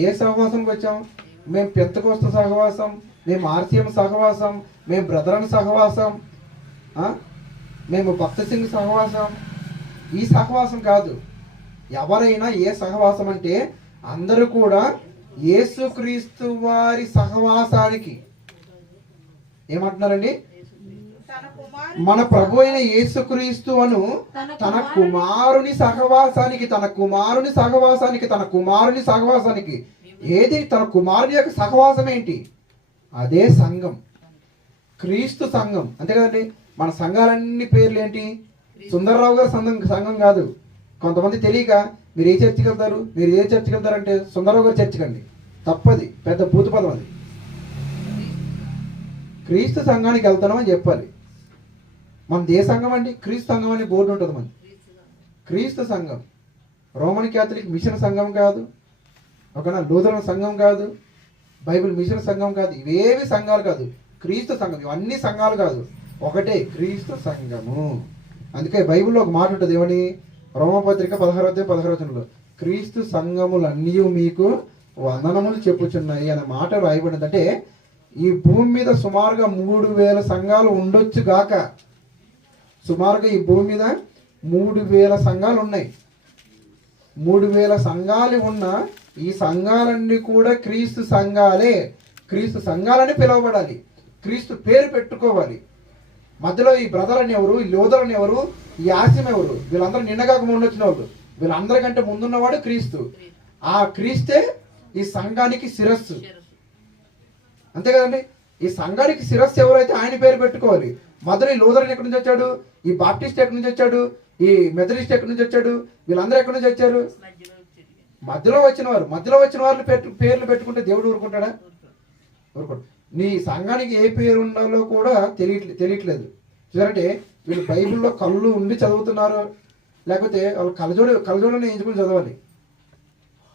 ఏ సహవాసానికి వచ్చాం? మేము పెంతెకోస్తు సహవాసం, మేము ఆర్సీఎం సహవాసం, మేము బ్రదరన్ సహవాసం, మేము భక్త సింగ్ సహవాసం. ఈ సహవాసం కాదు. ఎవరైనా ఏ సహవాసం అంటే అందరూ కూడా యేసుక్రీస్తు వారి సహవాసానికి ఏమంటున్నారండి? మన ప్రభు అయిన యేసుక్రీస్తు అను తన కుమారుని సహవాసానికి ఏది? తన కుమారుని యొక్క సహవాసం ఏంటి? అదే సంఘం, క్రీస్తు సంఘం. అంతే కదండి. మన సంఘాలన్నీ పేర్లు ఏంటి? సుందర్రావు గారు సంఘం కాదు. కొంతమంది తెలియక మీరు ఏ చర్చికి వెళ్తారు అంటే సుందరరావు గారు చర్చికి అండి. తప్పది, పెద్ద భూత పదం అది. క్రీస్తు సంఘానికి వెళ్తామని చెప్పాలి. మన ఏ సంఘం అండి? క్రీస్తు సంఘం అని బోర్డు ఉంటుంది మన. క్రీస్తు సంఘం రోమన్ క్యాథలిక్ మిషన్ సంఘం కాదు, ఒకనా లూథరన్ సంఘం కాదు, బైబిల్ మిషన్ సంఘం కాదు. ఇవేవి సంఘాలు కాదు. క్రీస్తు సంఘం. ఇవన్నీ సంఘాలు కాదు, ఒకటే క్రీస్తు సంఘము. అందుకే బైబిల్లో ఒక మాట ఉంటుంది, ఏమని? రోమపత్రిక 16:16 క్రీస్తు సంఘములన్నీ మీకు వందనములు చెప్పుచున్నాయి అనే మాట రాయబడింది. అంటే ఈ భూమి మీద సుమారుగా 3000 సంఘాలు ఉండొచ్చు గాక. సుమారుగా ఈ భూమి మీద 3000 సంఘాలు ఉన్నాయి. 3000 సంఘాలు ఉన్న ఈ సంఘాలన్నీ కూడా క్రీస్తు సంఘాలే. క్రీస్తు సంఘాలని పిలువబడాలి, క్రీస్తు పేరు పెట్టుకోవాలి. మధ్యలో ఈ బ్రదర్ అని ఎవరు, ఈ లోదర్ అని ఎవరు, ఈ ఆసిం ఎవరు, వీళ్ళందరూ నిన్నగాక ముందు వచ్చిన వాళ్ళు. వీళ్ళందరికంటే ముందున్నవాడు క్రీస్తు. ఆ క్రీస్తే ఈ సంఘానికి శిరస్సు. అంతే కదండి. ఈ సంఘానికి శిరస్సు ఎవరైతే ఆయన పేరు పెట్టుకోవాలి. మధ్యలో ఈ లోదర్ ఎక్కడి నుంచి వచ్చాడు, ఈ బాప్టిస్ట్ ఎక్కడి నుంచి వచ్చాడు, ఈ మెథడిస్ట్ ఎక్కడి నుంచి వచ్చాడు, వీళ్ళందరూ ఎక్కడి నుంచి వచ్చారు? మధ్యలో వచ్చిన వారు పేర్లు పెట్టుకుంటే దేవుడు ఊరుకుంటాడా? ఊరుకోడు. నీ సంఘానికి ఏ పేరు ఉండాలో కూడా తెలియట్లేదు. చూసారంటే వీళ్ళు బైబిల్లో కళ్ళు ఉండి చదువుతున్నారు, లేకపోతే వాళ్ళు కలజోడని ఎంచుకుని చదవాలి.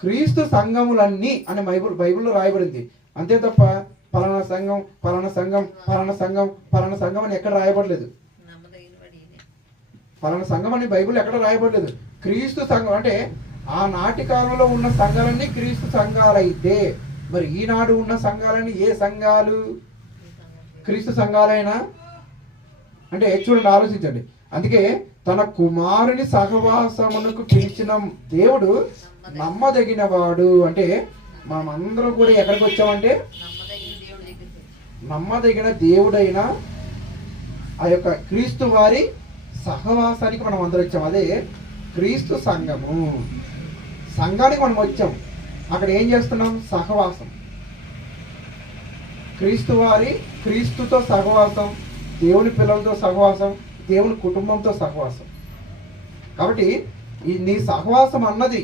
క్రీస్తు సంఘములన్నీ అని బైబిల్లో రాయబడింది. అంతే తప్ప పలానా సంఘం పలానా సంఘం పలానా సంఘం పలానా సంఘం అని ఎక్కడ రాయబడలేదు. పలానా సంఘం అని బైబిల్ ఎక్కడ రాయబడలేదు. క్రీస్తు సంఘం అంటే ఆనాటి కాలంలో ఉన్న సంఘాలన్నీ క్రీస్తు సంఘాలైతే మరి ఈనాడు ఉన్న సంఘాలన్నీ ఏ సంఘాలు? క్రీస్తు సంఘాలైనా అంటే చూడండి, ఆలోచించండి. అందుకే తన కుమారుని సహవాసమునకు పిలిచిన దేవుడు నమ్మదగిన వాడు. అంటే మనం అందరం కూడా ఎక్కడికి వచ్చామంటే నమ్మదగిన దేవుడైన ఆ యొక్క క్రీస్తు వారి సహవాసానికి మనం అందరం వచ్చాం. అదే క్రీస్తు సంఘము. సంఘానికి మనం వచ్చాం. అక్కడ ఏం చేస్తున్నాం? సహవాసం. క్రీస్తుతో సహవాసం, దేవుని పిల్లలతో సహవాసం, దేవుని కుటుంబంతో సహవాసం. కాబట్టి ఈ నీ సహవాసం అన్నది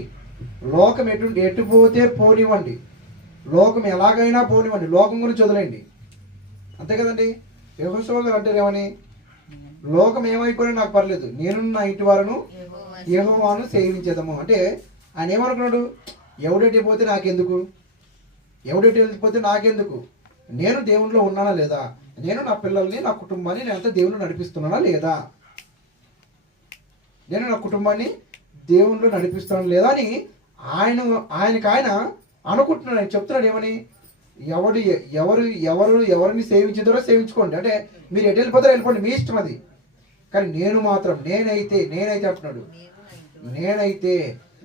లోకం ఎటు పోతే పోనివ్వండి, లోకం ఎలాగైనా పోనివ్వండి, లోకం గురించి వదిలేండి. అంతే కదండి. యెహోషువ గారు అంటారు ఏమని? లోకం ఏమైపోయినా నాకు పర్లేదు, నేను నా ఇంటి వారును యెహోవాను సేవించేదము. అంటే ఆయన ఏమనుకున్నాడు? ఎవడెటు పోతే నాకెందుకు, ఎవడెటు వెళ్ళిపోతే నాకెందుకు, నేను దేవునిలో ఉన్నానా లేదా, నేను నా పిల్లల్ని నా కుటుంబాన్ని నేనంతా దేవుని నడిపిస్తున్నానా లేదా, నేను నా కుటుంబాన్ని దేవునిలో నడిపిస్తున్నాను లేదా అని ఆయనకు ఆయన అనుకుంటున్నాడు. ఆయన చెప్తున్నాడు ఏమని? ఎవరిని సేవించుతారో సేవించుకోండి, అంటే మీరు ఎటు వెళ్ళిపోతారో వెళ్ళిపోండి, మీ ఇష్టం అది. కానీ నేను మాత్రం నేనైతే అంటున్నాడు,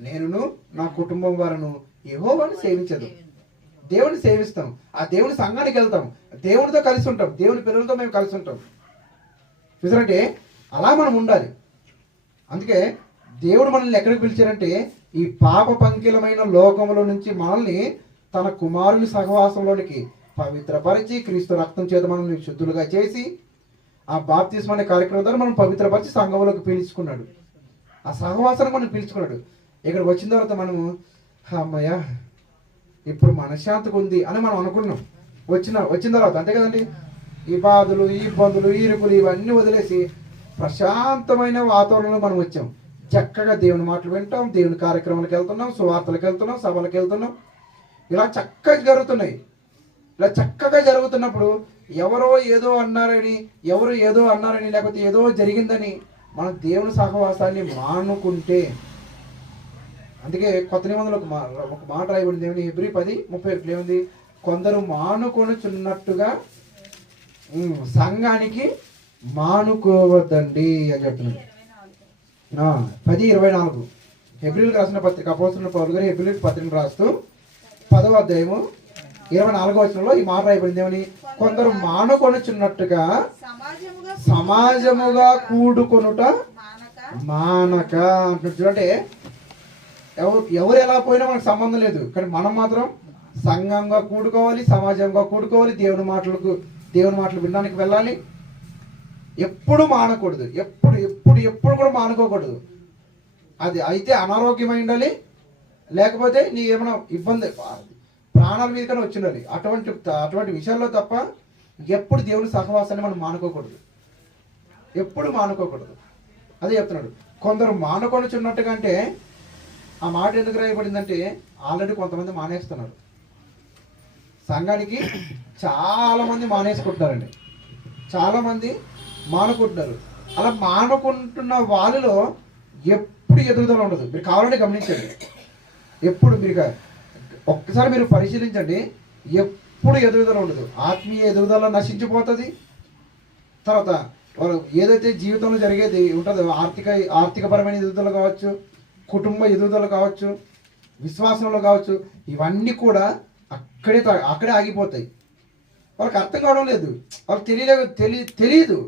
నేనును నా కుటుంబం వారును యెహోవాను సేవించదు. దేవుని సేవిస్తాం, ఆ దేవుని సంఘానికి వెళ్తాం, దేవునితో కలిసి ఉంటాం, దేవుని పిల్లలతో మేము కలిసి ఉంటాం. చూసారంటే అలా మనం ఉండాలి. అందుకే దేవుడు మనల్ని ఎక్కడికి పిలిచారంటే ఈ పాప పంకిలమైన లోకముల నుంచి మనల్ని తన కుమారుని సహవాసంలోనికి పవిత్రపరిచి క్రీస్తు రక్తం చేత మనల్ని శుద్ధులుగా చేసి ఆ బాప్తిస్మ అనే కార్యక్రమం ద్వారా మనం పవిత్రపరిచి సంఘంలోకి పిలుచుకున్నాడు. ఆ సహవాసాన్ని మనం పిలుచుకున్నాడు. ఇక్కడికి వచ్చిన తర్వాత మనము అమ్మయ్య ఇప్పుడు మనశ్శాంతిగా ఉంది అని మనం అనుకున్నాం. వచ్చిన తర్వాత అంతే కదండి. ఈ బాధలు, ఈ ఇబ్బందులు, ఈ ఇరుకులు ఇవన్నీ వదిలేసి ప్రశాంతమైన వాతావరణంలో మనం వచ్చాం. చక్కగా దేవుని మాటలు వింటాం, దేవుని కార్యక్రమాలకు వెళ్తున్నాం, సువార్తలకు వెళ్తున్నాం, సభలకు వెళ్తున్నాం. ఇలా చక్కగా జరుగుతున్నాయి. ఇలా చక్కగా జరుగుతున్నప్పుడు ఎవరు ఏదో అన్నారని లేకపోతే ఏదో జరిగిందని మనం దేవుని సహవాసాన్ని మానుకుంటే, అందుకే కొత్త నిబంధనలో ఒక మాట రాయబడింది ఏమని? హెబ్రీ 10:31 ఏముంది? కొందరు మానుకొనుచున్నట్టుగా సంఘానికి మానుకోవద్దండి అని చెప్తున్నాడు. 10:24 హెబ్రీలకు రాసిన పత్రిక అపోస్తలుడైన పౌలు గారు హెబ్రీలకు పత్రిక రాస్తూ 10వ అధ్యాయము 24వ వచనంలో ఈ మాట రాయబడింది ఏమని? కొందరు మానుకొనుచున్నట్టుగా సమాజముగా కూడుకొనుట మానక అంటున్నాడు. చూడంటే ఎవరు ఎలా పోయినా మనకు సంబంధం లేదు, కానీ మనం మాత్రం సంఘంగా కూడుకోవాలి, సమాజంగా కూడుకోవాలి, దేవుని మాటలు వినడానికి వెళ్ళాలి. ఎప్పుడు మానకూడదు, ఎప్పుడు కూడా మానుకోకూడదు. అది అయితే అనారోగ్యమై ఉండాలి, లేకపోతే నీ ఏమైనా ఇబ్బంది ప్రాణాల మీదకనే వచ్చి ఉండాలి. అటువంటి విషయాల్లో తప్ప ఎప్పుడు దేవుని సహవాసాన్ని మనం మానుకోకూడదు, ఎప్పుడు మానుకోకూడదు. అదే చెప్తున్నాడు. కొందరు మానుకొనుచున్నట్టుగా అంటే ఆ మాట ఎందుకు రాయబడిందంటే ఆల్రెడీ కొంతమంది మానేస్తున్నారు. సంఘానికి చాలా మంది మానేసుకుంటున్నారండి, చాలా మంది మానుకుంటున్నారు. అలా మానుకుంటున్న వాళ్ళలో ఎప్పుడు ఎదుగుదల ఉండదు. మీరు కావాలంటే గమనించండి. ఎప్పుడు ఒక్కసారి మీరు పరిశీలించండి, ఎప్పుడు ఎదుగుదల ఉండదు. ఆత్మీయ ఎదుగుదల నశించిపోతుంది. తర్వాత వాళ్ళు ఏదైతే జీవితంలో జరిగేది ఉంటుందో ఆర్థికపరమైన ఎదుగుదల కావచ్చు, కుటుంబ ఎదుగుదల కావచ్చు, విశ్వాసంలో కావచ్చు, ఇవన్నీ కూడా అక్కడే ఆగిపోతాయి. వాళ్ళకి అర్థం కావడం లేదు, వాళ్ళకి తెలియదు.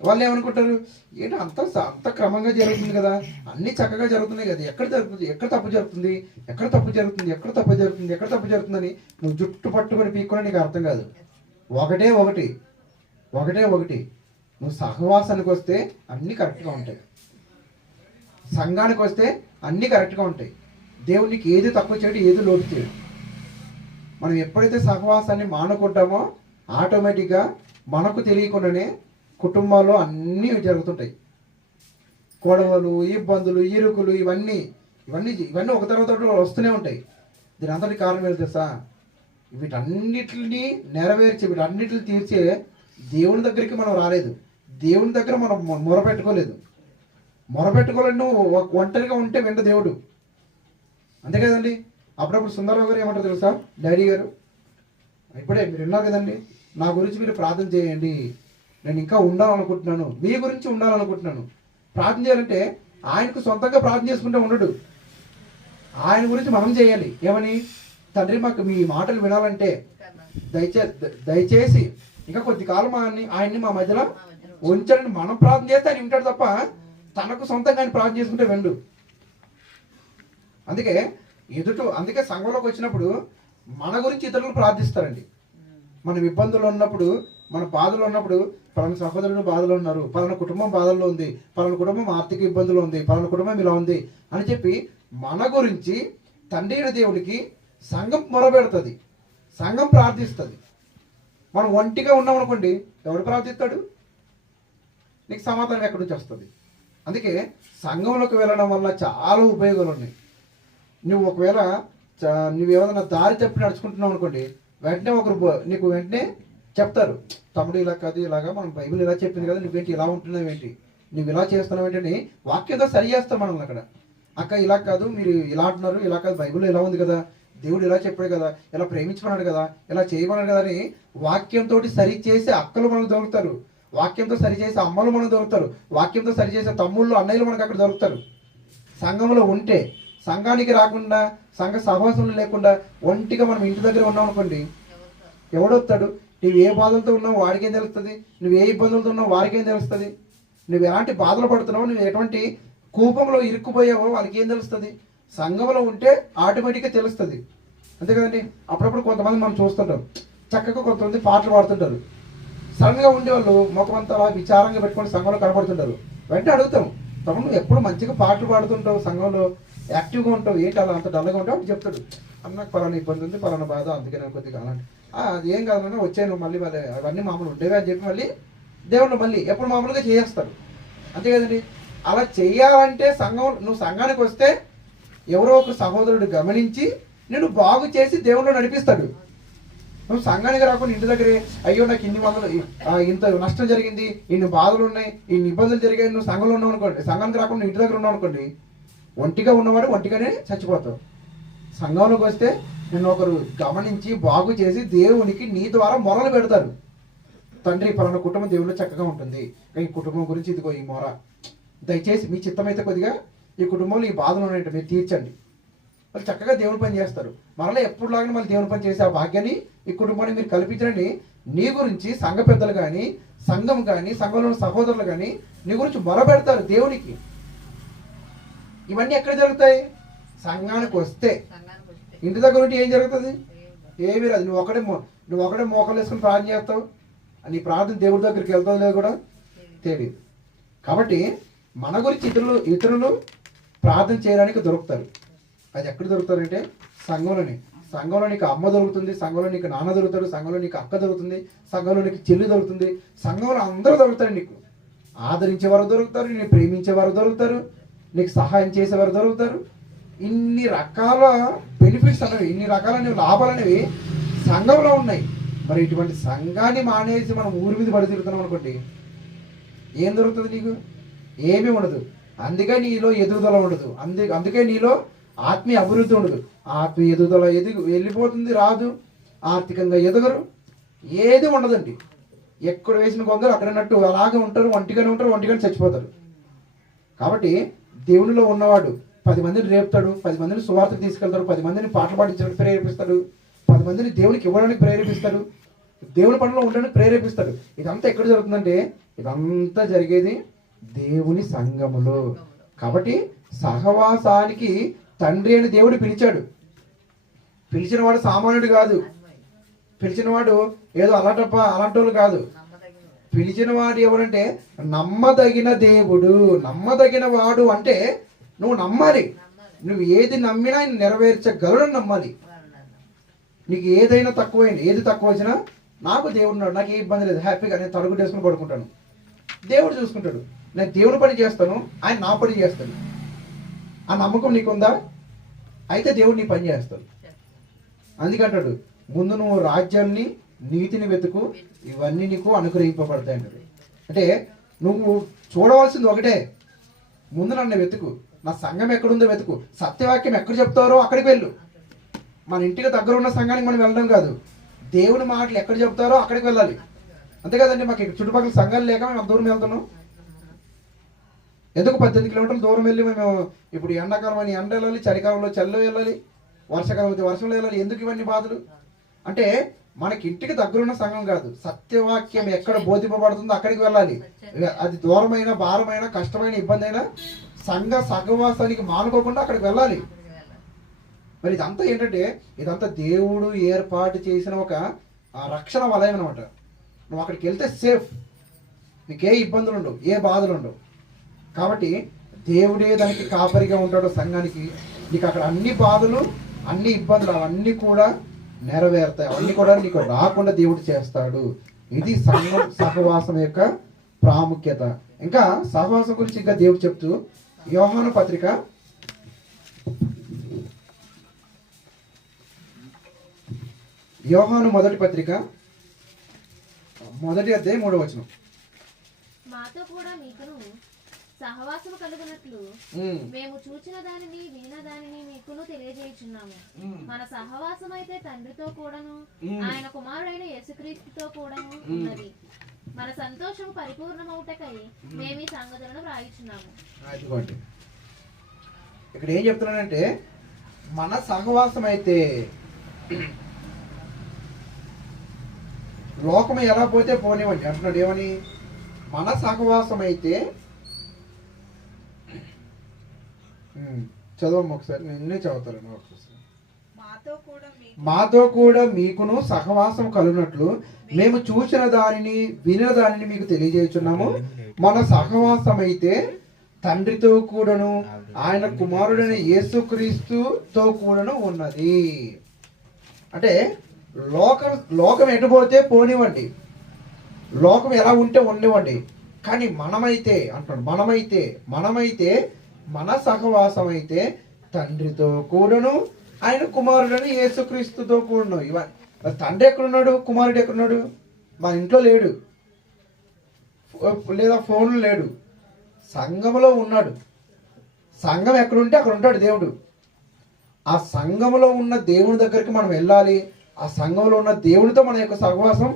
వాళ్ళు ఏమనుకుంటారు, ఏంటి అంత క్రమంగా జరుగుతుంది కదా, అన్నీ చక్కగా జరుగుతున్నాయి కదా, ఎక్కడ తప్పు జరుగుతుందని నువ్వు జుట్టు పట్టుకొని పీక్కొని నీకు అర్థం కాదు. ఒకటే ఒకటి నువ్వు సహవాసానికి వస్తే అన్నీ కరెక్ట్గా ఉంటాయి, సంఘానికి వస్తే అన్నీ కరెక్ట్గా ఉంటాయి. దేవునికి ఏది తక్కువ చేయడం, ఏది లోటు చేయడం. మనం ఎప్పుడైతే సహవాసాన్ని మానుకుంటామో ఆటోమేటిక్గా మనకు తెలియకుండానే కుటుంబాల్లో అన్నీ జరుగుతుంటాయి. గొడవలు, ఇబ్బందులు, ఇరుకులు, ఇవన్నీ ఒక తర్వాత వస్తూనే ఉంటాయి. దీని అంతటి కారణం ఏంటి తెలుసా? వీటన్నిటిని నెరవేర్చి వీటన్నిటిని తీర్చే దేవుని దగ్గరికి మనం రాలేదు. దేవుని దగ్గర మనం మొరపెట్టుకోలేదు. నువ్వు ఒంటరిగా ఉంటే వెంట దేవుడు, అంతే కదండి. అప్పుడప్పుడు సుందరరావు గారు ఏమంటారు తెలుసా, డాడీ గారు ఇప్పుడే మీరు విన్నారు కదండి, నా గురించి మీరు ప్రార్థన చేయండి, నేను ఇంకా ఉండాలనుకుంటున్నాను, మీ గురించి ఉండాలనుకుంటున్నాను. ప్రార్థన చేయాలంటే ఆయనకు సొంతంగా ప్రార్థన చేసుకుంటే ఉండడు, ఆయన గురించి మనం చేయాలి. ఏమని, తండ్రి మాకు మీ మాటలు వినాలంటే దయచేసి ఇంకా కొద్ది కాలం ఆయన్ని మా మధ్యలో ఉంచండి. మనం ప్రార్థన చేస్తే ఆయన వింటాడు తప్ప తనకు సొంతంగా ఆయన ప్రార్థన చేసుకుంటే వెండు. అందుకే సంఘంలోకి వచ్చినప్పుడు మన గురించి ఇతరులు ప్రార్థిస్తారండి. మనం ఇబ్బందులు ఉన్నప్పుడు, మన బాధలు ఉన్నప్పుడు, పలానా సహోదరుడు బాధలు ఉన్నారు, పలానా కుటుంబం బాధల్లో ఉంది, పలానా కుటుంబం ఆర్థిక ఇబ్బందులు ఉంది, పలానా కుటుంబం ఇలా ఉంది అని చెప్పి మన గురించి తండ్రి అయిన దేవుడికి సంఘం మొరబెడుతుంది, సంఘం ప్రార్థిస్తుంది. మనం ఒంటిగా ఉన్నాం అనుకోండి, ఎవడు ప్రార్థిస్తాడు? నీకు సమాధానం ఎక్కడి నుంచి వస్తుంది? అందుకే సంఘంలోకి వెళ్ళడం వల్ల చాలా ఉపయోగాలు ఉన్నాయి. నువ్వు ఒకవేళ నువ్వేమైనా దారి తప్పి నడుచుకుంటున్నావు అనుకోండి, వెంటనే నీకు వెంటనే చెప్తారు, తమ్ముడు ఇలా కాదు, ఇలాగా మనం బైబిల్ ఇలా చెప్పింది కదా, నువ్వేంటి ఇలా ఉంటున్నావు, ఏంటి నువ్వు ఇలా చేస్తున్నావు ఏంటని వాక్యంతో సరి చేస్తాం మనం. అక్కడ అక్క ఇలా కాదు, మీరు ఇలా అంటున్నారు, ఇలా కాదు, బైబిల్లో ఇలా ఉంది కదా, దేవుడు ఇలా చెప్పాడు కదా, ఇలా ప్రేమించమన్నాడు కదా, ఇలా చేయమన్నాడు కదా అని వాక్యంతో సరి చేసే అక్కలు మనకు దొరుకుతారు, వాక్యంతో సరిచేసే అమ్మలు మనకు దొరుకుతారు, వాక్యంతో సరిచేసే తమ్ముళ్ళు, అన్నయ్యలు మనకు అక్కడ దొరుకుతారు. సంఘంలో ఉంటే, సంఘానికి రాకుండా, సంఘ సహవాసంలో లేకుండా ఒంటిగా మనం ఇంటి దగ్గర ఉన్నాం అనుకోండి, ఎవడొస్తాడు? నువ్వు ఏ బాధలతో ఉన్నావు వాడికేం తెలుస్తుంది, నువ్వు ఏ ఇబ్బందులతో ఉన్నావు వాడికేం తెలుస్తుంది, నువ్వు ఎలాంటి బాధలు పడుతున్నావు, నువ్వు ఎటువంటి కూపంలో ఇరుక్కుపోయావో వాళ్ళకి ఏం తెలుస్తుంది? సంఘంలో ఉంటే ఆటోమేటిక్గా తెలుస్తుంది, అంతే కదండి. అప్పుడప్పుడు కొంతమంది మనం చూస్తుంటాం, చక్కగా కొంతమంది పాటలు పాడుతుంటారు, సడన్గా ఉండేవాళ్ళు ముఖమంతా విచారంగా పెట్టుకొని సంఘంలో కనపడుతుంటారు. వెంటనే అడుగుతాం, తమ్ముడు నువ్వు ఎప్పుడు మంచిగా పాటలు పాడుతుంటావు, సంఘంలో యాక్టివ్గా ఉంటావు, ఏంటి అలా అంత డల్గా ఉంటావు అని చెప్తాడు. అన్నకు పలానా ఇబ్బంది ఉంది, పలానా బాధ, అందుకే నేను కొద్దిగా అలాంటి అది ఏం కాదన్నా వచ్చాను, మళ్ళీ అవన్నీ మామూలు ఉండేవి అని చెప్పి మళ్ళీ దేవుళ్ళు మళ్ళీ ఎప్పుడు మామూలుగా చేసేస్తారు, అంతే కదండి. అలా చెయ్యాలంటే నువ్వు సంఘానికి వస్తే ఎవరో ఒక సహోదరుడు గమనించి నేను బాగు చేసి దేవుళ్ళు నడిపిస్తాడు. నువ్వు సంఘానికి రాకుండా ఇంటి దగ్గరే అయ్యో నాకు ఇంత నష్టం జరిగింది, ఇన్ని బాధలు ఉన్నాయి, ఇన్ని ఇబ్బందులు జరిగాయి, నువ్వు సంఘంలో ఉన్నావు అనుకోండి, సంఘానికి రాకుండా ఇంటి దగ్గర ఉన్నావు అనుకోండి, ఒంటిగా ఉన్నవాడు ఒంటిగానే చచ్చిపోతావు. సంఘంలోకి వస్తే నిన్ను ఒకరు గమనించి బాగు చేసి దేవునికి నీ ద్వారా మొరలు పెడతారు, తండ్రి పలానా కుటుంబం దేవుళ్ళు చక్కగా ఉంటుంది, ఈ కుటుంబం గురించి ఇదిగో ఈ మొర, దయచేసి మీ చిత్తమైతే కొద్దిగా ఈ కుటుంబంలో ఈ బాధలు ఉన్నాయంటే మీరు తీర్చండి. వాళ్ళు చక్కగా దేవుని పని చేస్తారు. మరలా ఎప్పుడులాగా మళ్ళీ దేవుని పని చేసే ఆ భాగ్యాన్ని ఈ కుటుంబాన్ని మీరు కల్పించండి. నీ గురించి సంఘ పెద్దలు కానీ, సంఘం కానీ, సంఘంలో సహోదరులు కానీ నీ గురించి మొరపెడతారు దేవునికి. ఇవన్నీ ఎక్కడ జరుగుతాయి? సంఘానికి వస్తే. ఇంటి దగ్గర ఉంటే ఏం జరుగుతుంది? ఏమీ రాదు. నువ్వు ఒకడే మోకాలు వేసుకుని ప్రార్థన చేస్తావు, నీ ప్రార్థన దేవుడి దగ్గరికి వెళ్తావు లేదు కూడా తెలియదు. కాబట్టి మన గురించి ఇతరులు ప్రార్థన చేయడానికి దొరుకుతారు. అది ఎక్కడ దొరుకుతారంటే సంఘంలో నీకు అమ్మ దొరుకుతుంది, సంఘంలో నీకు నాన్న దొరుకుతాడు, సంఘంలో నీకు అక్క దొరుకుతుంది, సంఘంలో నీకు చెల్లి దొరుకుతుంది, సంఘంలో అందరూ దొరుకుతారు. నీకు ఆదరించేవారు దొరుకుతారు, నేను ప్రేమించేవారు దొరుకుతారు, నీకు సహాయం చేసేవారు దొరుకుతారు. ఇన్ని రకాల బెనిఫిట్స్ అనేవి, ఇన్ని రకాల లాభాలు అనేవి సంఘంలో ఉన్నాయి. మరి ఇటువంటి సంఘాన్ని మానేసి మనం ఊరి మీద పడి తిరుగుతున్నాం అనుకోండి, ఏం దొరుకుతుంది? నీకు ఏమీ ఉండదు. అందుకే నీలో ఎదుగుదల ఉండదు, అందుకే నీలో ఆత్మీయ అభివృద్ధి ఉండదు. ఆత్మీయ ఎదుగుదల వెళ్ళిపోతుంది, రాదు. ఆర్థికంగా ఎదగరు, ఏది ఉండదండి. ఎక్కడ వేసిన కొందరు అక్కడన్నట్టు అలాగే ఉంటారు, ఒంటిగానే ఉంటారు, ఒంటిగానే చచ్చిపోతారు. కాబట్టి దేవునిలో ఉన్నవాడు 10 మందిని రేపుతాడు, 10 మందిని సువార్తకు తీసుకెళ్తాడు, 10 మందిని పాటలు పాడించడానికి ప్రేరేపిస్తాడు, 10 మందిని దేవునికి ఇవ్వడానికి ప్రేరేపిస్తాడు, దేవుని పనిలో ఉండడానికి ప్రేరేపిస్తాడు. ఇదంతా ఎక్కడ జరుగుతుందంటే ఇదంతా జరిగేది దేవుని సంఘములో. కాబట్టి సహవాసానికి తండ్రి అని దేవుడు పిలిచాడు. పిలిచిన వాడు సామాన్యుడు కాదు, పిలిచిన వాడు ఏదో అలాంటి వాళ్ళు కాదు. పిలిచిన వాడు ఎవరంటే నమ్మదగిన దేవుడు. నమ్మదగిన వాడు అంటే నువ్వు నమ్మాలి. నువ్వు ఏది నమ్మినా ఆయన నెరవేర్చగలడని నమ్మాలి. నీకు ఏదైనా తక్కువైంది, ఏది తక్కువ వచ్చినా నాకు దేవుడు ఉన్నాడు, నాకు ఏ ఇబ్బంది లేదు, హ్యాపీగా నేను తడుగు చేసుకుని పడుకుంటాను, దేవుడు చూసుకుంటాడు. నేను దేవుని పని చేస్తాను, ఆయన నా పని చేస్తాడు. ఆ నమ్మకం నీకుందా? అయితే దేవుడు నీ పని చేస్తాడు. అందుకంటాడు ముందు నువ్వు రాజ్యాన్ని నీతిని వెతుకు, ఇవన్నీ నీకు అనుగ్రహింపబడతాయి అంటాడు. అంటే నువ్వు చూడవలసింది ఒకటే, ముందు నన్ను వెతుకు, నా సంఘం ఎక్కడుందో వెతుకు, సత్యవాక్యం ఎక్కడ చెప్తారో అక్కడికి వెళ్ళు. మన ఇంటికి దగ్గర ఉన్న సంఘానికి మనం వెళ్ళడం కాదు, దేవుని మాటలు ఎక్కడ చెప్తారో అక్కడికి వెళ్ళాలి. అంతే కదండి. మాకు చుట్టుపక్కల సంఘాలు లేక మేము అంత దూరం వెళ్తున్నాం. ఎందుకు 18 కిలోమీటర్లు దూరం వెళ్ళి మేము ఇప్పుడు ఎండాకాలం అని ఎండ వెళ్ళాలి, చలికాలంలో చలిలో వెళ్ళాలి, వర్షాకాలం అయితే వర్షంలో వెళ్ళాలి. ఎందుకు ఇవన్నీ బాధలు అంటే మనకి ఇంటికి దగ్గరున్న సంఘం కాదు, సత్యవాక్యం ఎక్కడ బోధింపబడుతుందో అక్కడికి వెళ్ళాలి. అది దూరమైన, భారమైన, కష్టమైన, ఇబ్బంది అయినా సంఘ సహవాసానికి మానుకోకుండా అక్కడికి వెళ్ళాలి. మరి ఇదంతా ఏంటంటే ఇదంతా దేవుడు ఏర్పాటు చేసిన ఒక రక్షణ వలయం అనమాట. నువ్వు అక్కడికి వెళ్తే సేఫ్, నీకే ఇబ్బందులు ఉండవు, ఏ బాధలు ఉండవు. కాబట్టి దేవుడే దానికి కాపరిగా ఉంటాడు సంఘానికి. నీకు అక్కడ అన్ని బాధలు, అన్ని ఇబ్బందులు అవన్నీ కూడా నెరవేరుతాయి, అవన్నీ కూడా నీకు రాకుండా దేవుడు చేస్తాడు. ఇది సంఘం సహవాసం యొక్క ప్రాముఖ్యత. ఇంకా సహవాసం గురించి ఇంకా దేవుడు చెప్తూ యోహాను పత్రిక 1:3 మాతో కూడా మీకును సహవాసము కలుగునట్లు మేము చూచిన దానిని విన్న దానిని మీకును తెలియజేయుచున్నాము. మన సహవాసం అయితే తండ్రితో కూడాను ఆయన కుమారుడైన యేసుక్రీస్తుతో కూడాను ఉన్నది. మన సంతోషం పరిపూర్ణమవుటకై మేము ఈ సంగతులను వ్రాయుచున్నాము. ఇక్కడ ఏం చెప్తున్నానంటే మన సహవాసం అయితే లోకం ఎలా పోతే పోనివ్వండి అంటున్నాడు. ఏమని? మన సహవాసం అయితే చదవమ్మ ఒకసారి, నిన్నే చదువుతాను ఒకసారి. మాతో కూడా మీకును సహవాసం కలుగునట్లు మేము చూసిన దానిని వినిన దానిని మీకు తెలియజేస్తున్నాము. మన సహవాసం అయితే తండ్రితో కూడాను ఆయన కుమారుడైన యేసుక్రీస్తుతో కూడాను ఉన్నది. అంటే లోకం ఎటుపోతే పోనివ్వండి, లోకం ఎలా ఉంటే ఉండనివ్వండి, కానీ మనమైతే అంటున్నాడు, మనమైతే మన సహవాసం అయితే తండ్రితో కూడాను ఆయన కుమారుడని యేసుక్రీస్తుతో కూడాను. ఇవన్నీ తండ్రి ఎక్కడున్నాడు, కుమారుడు ఎక్కడున్నాడు? మన ఇంట్లో లేడు, లేదా ఫోన్లో లేడు, సంఘంలో ఉన్నాడు. సంఘం ఎక్కడుంటే అక్కడ ఉంటాడు దేవుడు. ఆ సంఘంలో ఉన్న దేవుని దగ్గరికి మనం వెళ్ళాలి. ఆ సంఘంలో ఉన్న దేవునితో మన యొక్క సహవాసం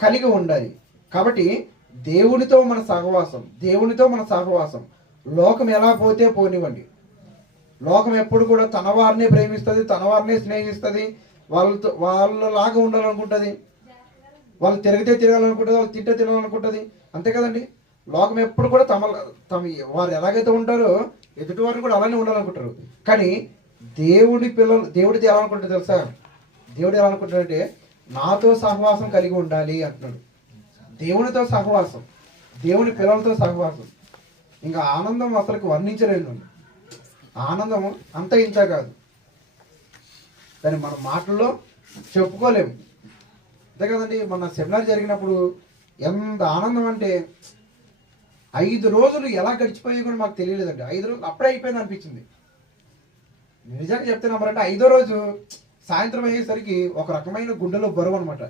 కలిగి ఉండాలి. కాబట్టి దేవునితో మన సహవాసం. లోకం ఎలా పోతే పోనివ్వండి. లోకం ఎప్పుడు కూడా తన వారినే ప్రేమిస్తుంది, తన వారినే స్నేహిస్తుంది, వాళ్ళలాగా ఉండాలనుకుంటుంది, వాళ్ళు తిరిగితే తిరగాలనుకుంటుంది, వాళ్ళు తింటే తినాలనుకుంటుంది. అంతే కదండి. లోకం ఎప్పుడు కూడా తమ వారు ఎలాగైతే ఉంటారో ఎదుటి వారిని కూడా అలానే ఉండాలనుకుంటారు. కానీ దేవుడిది ఎలా అనుకుంటారు తెలుసా? దేవుడు ఎలా అనుకుంటాడంటే నాతో సహవాసం కలిగి ఉండాలి అంటున్నాడు. దేవునితో సహవాసం, దేవుని పిల్లలతో సహవాసం. ఇంకా ఆనందం అసలు వర్ణించలేను. ఆనందం అంత ఇంత కాదు, దాన్ని మన మాటల్లో చెప్పుకోలేము. అంతే కదండి. మన సెమినార్ జరిగినప్పుడు ఎంత ఆనందం అంటే 5 రోజులు ఎలా గడిచిపోయి కూడా మాకు తెలియలేదండి. 5 రోజులు అప్పుడే అయిపోయింది అనిపించింది. నిజంగా చెప్తున్నామంటే 5వ రోజు సాయంత్రం అయ్యేసరికి ఒక రకమైన గుండెలో బరువు అనమాట.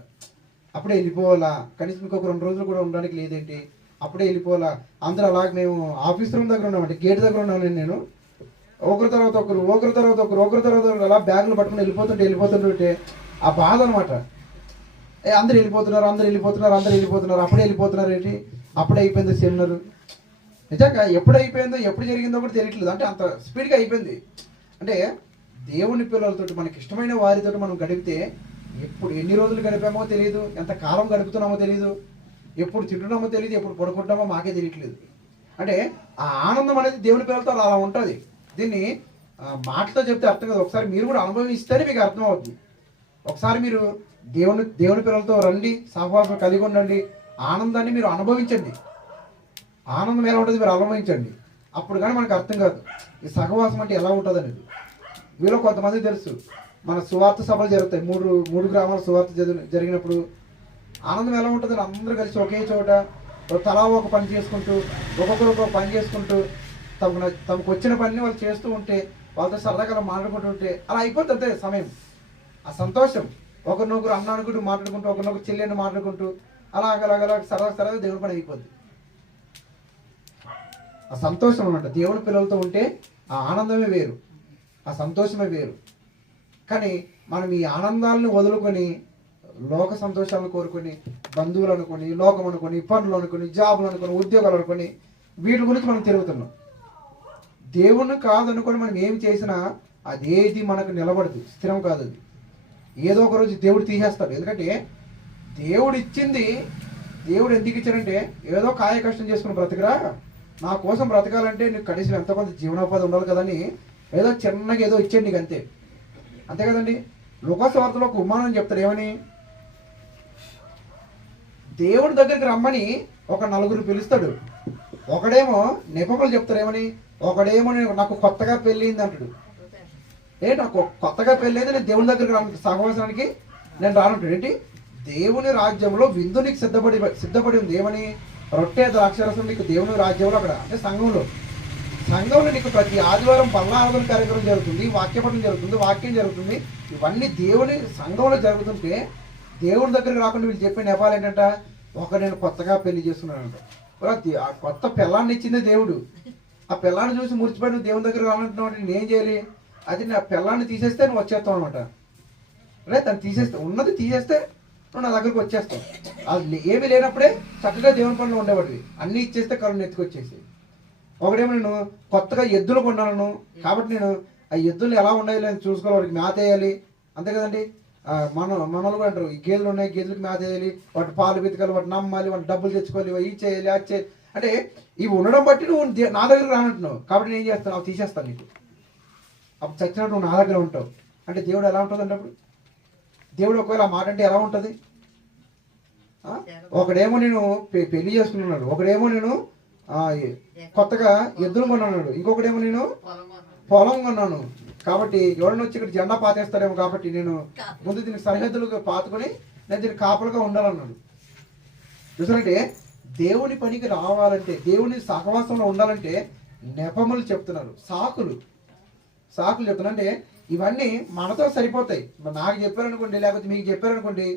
అప్పుడే వెళ్ళిపోవాలా, కనీసం ఇంకొక 2 రోజులు కూడా ఉండడానికి లేదేంటి, అప్పుడే వెళ్ళిపోవాలా. అందరూ అలాగే మేము ఆఫీస్ రూమ్ దగ్గర ఉన్నామంటే గేట్ దగ్గర ఉన్నాను నేను. ఒకరి తర్వాత ఒకరు అలా బ్యాగులు పట్టుకుని వెళ్ళిపోతుంటే ఆ బాధ అనమాట. అందరు వెళ్ళిపోతున్నారు, అప్పుడే వెళ్ళిపోతున్నారు ఏంటి, అప్పుడే అయిపోయింది సెమినార్. నిజంగా ఎప్పుడు అయిపోయిందో ఎప్పుడు జరిగిందో కూడా తెలియట్లేదు. అంటే అంత స్పీడ్గా అయిపోయింది. అంటే దేవుని పిల్లలతో మనకి ఇష్టమైన వారితో మనం గడిపితే ఎప్పుడు ఎన్ని రోజులు గడిపామో తెలియదు, ఎంత కాలం గడుపుతున్నామో తెలియదు, ఎప్పుడు తింటున్నామో తెలియదు, ఎప్పుడు పడుకుంటామో మాకే తెలియట్లేదు. అంటే ఆ ఆనందం అనేది దేవుని పిల్లలతో అలా ఉంటుంది. దీన్ని మాటతో చెప్తే అర్థం కాదు. ఒకసారి మీరు కూడా అనుభవిస్తేనే మీకు అర్థం అవుతుంది. ఒకసారి మీరు దేవుని పిల్లలతో రండి, సహవాసం కలిగి ఉండండి, ఆనందాన్ని మీరు అనుభవించండి. ఆనందం ఎలా ఉంటుంది మీరు అనుభవించండి. అప్పుడు కానీ మనకు అర్థం కాదు ఈ సహవాసం అంటే ఎలా ఉంటుంది అనేది. మీలో కొంతమంది తెలుసు, మన సువార్త సభలు జరుగుతాయి. మూడు గ్రామాల సువార్త జరిగినప్పుడు ఆనందం ఎలా ఉంటుంది. అందరూ కలిసి ఒకే చోట తలా ఒక పని చేసుకుంటూ, ఒక్కొక్కరు ఒక పని చేసుకుంటూ, తమకు వచ్చిన పనిని వాళ్ళు చేస్తూ ఉంటే, వాళ్ళతో సరదాగా మాట్లాడుకుంటూ ఉంటే అలా అయిపోతుంది అంతే సమయం. ఆ సంతోషం ఒకరినొకరు అన్న అనుకుంటూ మాట్లాడుకుంటూ, ఒకరినొకరు చెల్లిని మాట్లాడుకుంటూ అలాగలాగలా సరదాగా దేవుని పని అయిపోద్ది. ఆ సంతోషం అన్నమాట. దేవుని పిల్లలతో ఉంటే ఆ ఆనందమే వేరు, ఆ సంతోషమే వేరు. కానీ మనం ఈ ఆనందాలను వదులుకొని లోక సంతోషాలను కోరుకొని, బంధువులు అనుకొని, లోకం అనుకొని, పనులు అనుకొని, జాబులు అనుకొని, ఉద్యోగాలు అనుకొని వీటి గురించి మనం తిరుగుతున్నాం. దేవుణ్ణి కాదనుకొని మనం ఏం చేసినా అదేది మనకు నిలబడదు, స్థిరం కాదు. అది ఏదో ఒక రోజు దేవుడు తీసేస్తాడు. ఎందుకంటే దేవుడు ఇచ్చింది, దేవుడు ఎందుకు ఇచ్చాడంటే ఏదో కాయ కష్టం చేసుకుని బ్రతకరా, నా కోసం బ్రతకాలంటే నీకు కనీసం ఎంతో కొంత జీవనోపాధి ఉండాలి కదని ఏదో చిన్నగా ఏదో ఇచ్చేయండి నీకు అంతే. అంతే కదండి. లూకాసు వార్తలో ఒక ఉపమానం చెప్తారు. ఏమని, దేవుడి దగ్గరికి రమ్మని ఒక నలుగురు పిలుస్తాడు. ఒకడేమో నెపములు చెప్తారు. ఏమని, ఒకడేమో నాకు కొత్తగా పెళ్ళయింది అంటాడు. నాకు కొత్తగా పెళ్ళైంది, నేను దేవుని దగ్గరికి సహవాసానికి నేను రానంటాడు. ఏంటి, దేవుని రాజ్యంలో విందు నీకు సిద్ధపడి ఉంది. ఏమని, రొట్టె ద్రాక్షరసం నీకు దేవుని రాజ్యంలో అక్కడ అంటే సంఘంలో నీకు ప్రతి ఆదివారం బల్లారాధన కార్యక్రమం జరుగుతుంది, వాక్యపఠనం జరుగుతుంది, వాక్యం జరుగుతుంది. ఇవన్నీ దేవుని సంఘంలో జరుగుతుంటే దేవుడి దగ్గరికి రాకుండా వీళ్ళు చెప్పే నెపాలు ఏంటంట, నేను కొత్తగా పెళ్లి చేసుకున్నానంట. ఆ కొత్త పిల్లాన్ని ఇచ్చిందే దేవుడు. ఆ పిల్లాన్ని చూసి మురిచిపోయి నువ్వు దేవుని దగ్గర రానంటున్నావు, నేనేం చేయాలి? అది నా పిల్లాన్ని తీసేస్తే నువ్వు వచ్చేస్తావు అనమాట. తను తీసేస్తే, ఉన్నది తీసేస్తే నువ్వు నా దగ్గరికి వచ్చేస్తావు. అది ఏమీ లేనప్పుడే చక్కగా దేవుని పనులు ఉండేవాడివి. అన్నీ ఇచ్చేస్తే కళ్ళు ఎత్తుకొచ్చేసి. ఒకడేమో నేను కొత్తగా ఎద్దులు కొన్నాను కాబట్టి నేను ఆ ఎద్దులు ఎలా ఉన్నాయి నేను చూసుకోవాలి, వాడికి మేత వేయాలి. అంతే కదండి. మనలు కూడా అంటారు, ఈ గేదెలు ఉన్నాయి, గేదెలకు మేత వేయాలి, వాటి పాలు వెతకాలి, వాటి నమ్మాలి, వాటి డబ్బులు తెచ్చుకోవాలి, ఇది చేయాలి, అది చేయాలి. అంటే ఇవి ఉండడం బట్టి నువ్వు నా దగ్గర రానంటున్నావు. కాబట్టి నేను ఏం చేస్తాను, అవి తీసేస్తాను నీకు. అప్పుడు చచ్చినట్టు నువ్వు నా దగ్గర ఉంటావు. అంటే దేవుడు ఎలా ఉంటుంది అంటే, అప్పుడు దేవుడు ఒకవేళ ఆ మాట అంటే ఎలా ఉంటుంది? ఒకడేమో నేను పెళ్లి చేసుకున్నాడు, ఒకడేమో నేను కొత్తగా ఎద్దులు కొన్నాడు, ఇంకొకడేమో నేను పొలం కొన్నాను. కాబట్టి ఎవరైనా వచ్చి ఇక్కడ జెండా పాతేస్తాడేమో, కాబట్టి నేను ముందు దీనికి సరిహద్దులుగా పాతుకొని నేను దీనికి కాపలుగా ఉండాలన్నాడు. చూసారంటే దేవుని పనికి రావాలంటే, దేవుని సహవాసంలో ఉండాలంటే నెపములు చెప్తున్నారు, సాకులు చెప్తున్నారు. అంటే ఇవన్నీ మనతో సరిపోతాయి. నాకు చెప్పారనుకోండి, లేకపోతే మీకు చెప్పారనుకోండి,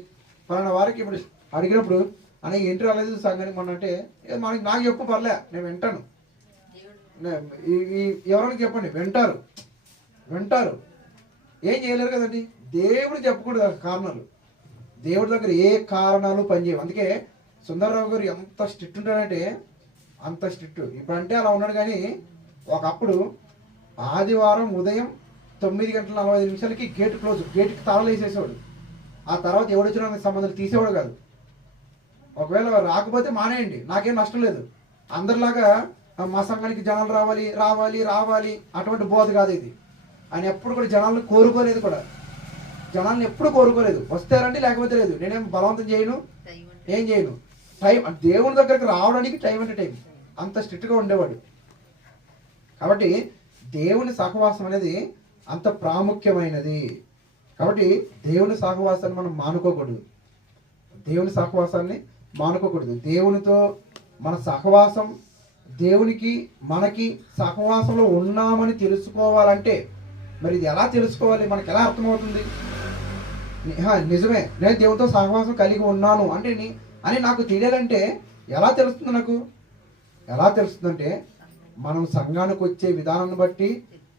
పలానా వారికి ఇప్పుడు అడిగినప్పుడు అని ఏంటి రాలేదు సంఘానికి మొన్న అంటే, నాకు చెప్పు పర్లే, నేను వింటాను. ఎవరైనా చెప్పండి, వింటారు, ఏం చేయలేరు కదండి. దేవుడు చెప్పకూడదు కారణాలు. దేవుడి దగ్గర ఏ కారణాలు పనిచేయవు. అందుకే సుందరరావు గారు ఎంత స్ట్రిక్ట్ ఉంటాడంటే అంత స్ట్రిక్ట్. ఇప్పుడు అంటే అలా ఉన్నాడు, కానీ ఒకప్పుడు ఆదివారం ఉదయం 9:45 గేటుకి తాళాలు వేసేసేవాడు. ఆ తర్వాత ఎవడొచ్చినా సంబంధాలు తీసేవాడు కాదు. ఒకవేళ రాకపోతే మానేయండి, నాకేం నష్టం లేదు. అందరిలాగా మా సంఘానికి జనాలు రావాలి అటువంటి బోధ కాదు ఇది. ఆయన ఎప్పుడు కూడా జనాలను కోరుకోలేదు కూడా. జనాలను ఎప్పుడు కోరుకోలేదు. వస్తారండి, లేకపోతే లేదు. నేనేం బలవంతం చేయను, ఏం చేయను. టైం, దేవుని దగ్గరికి రావడానికి టైం అంటే టైం. అంత స్ట్రిక్ట్గా ఉండేవాడు. కాబట్టి దేవుని సహవాసం అనేది అంత ప్రాముఖ్యమైనది. కాబట్టి దేవుని సహవాసాన్ని మనం మానుకోకూడదు. దేవునితో మన సహవాసం, దేవునికి మనకి సహవాసంలో ఉన్నామని తెలుసుకోవాలంటే మరి ఇది ఎలా తెలుసుకోవాలి, మనకి ఎలా అర్థమవుతుంది? నిజమే, నేను దేవునితో సహవాసం కలిగి ఉన్నాను అంటే అని నాకు తెలియాలంటే ఎలా తెలుస్తుంది? ఎలా తెలుస్తుందంటే మనం సంఘానికి వచ్చే విధానాన్ని బట్టి,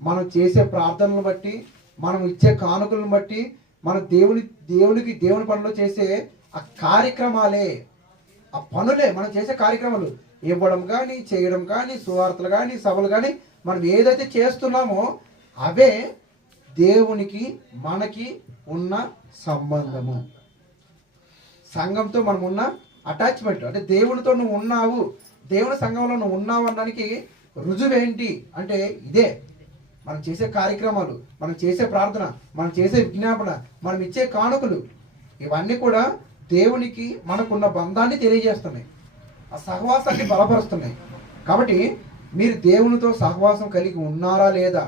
మనం చేసే ప్రార్థనలను బట్టి, మనం ఇచ్చే కానుకలను బట్టి, మనం దేవుని పనిలో చేసే ఆ కార్యక్రమాలే, ఆ పనులే, మనం చేసే కార్యక్రమాలు ఇవ్వడం కానీ, చేయడం కానీ, సువార్తలు కానీ, సభలు కానీ మనం ఏదైతే చేస్తున్నామో అవే దేవునికి మనకి ఉన్న సంబంధము. సంఘంతో మనం ఉన్న అటాచ్మెంట్, అంటే దేవునితో నువ్వు ఉన్నావు, దేవుని సంఘంలో నువ్వు ఉన్నావు అనడానికి రుజువేంటి అంటే ఇదే. మనం చేసే కార్యక్రమాలు, మనం చేసే ప్రార్థన, మనం చేసే విజ్ఞాపన, మనం ఇచ్చే కానుకలు, ఇవన్నీ కూడా దేవునికి మనకున్న బంధాన్ని తెలియజేస్తున్నాయి, ఆ సహవాసాన్ని బలపరుస్తున్నాయి. కాబట్టి మీరు దేవునితో సహవాసం కలిగి ఉన్నారా లేదా,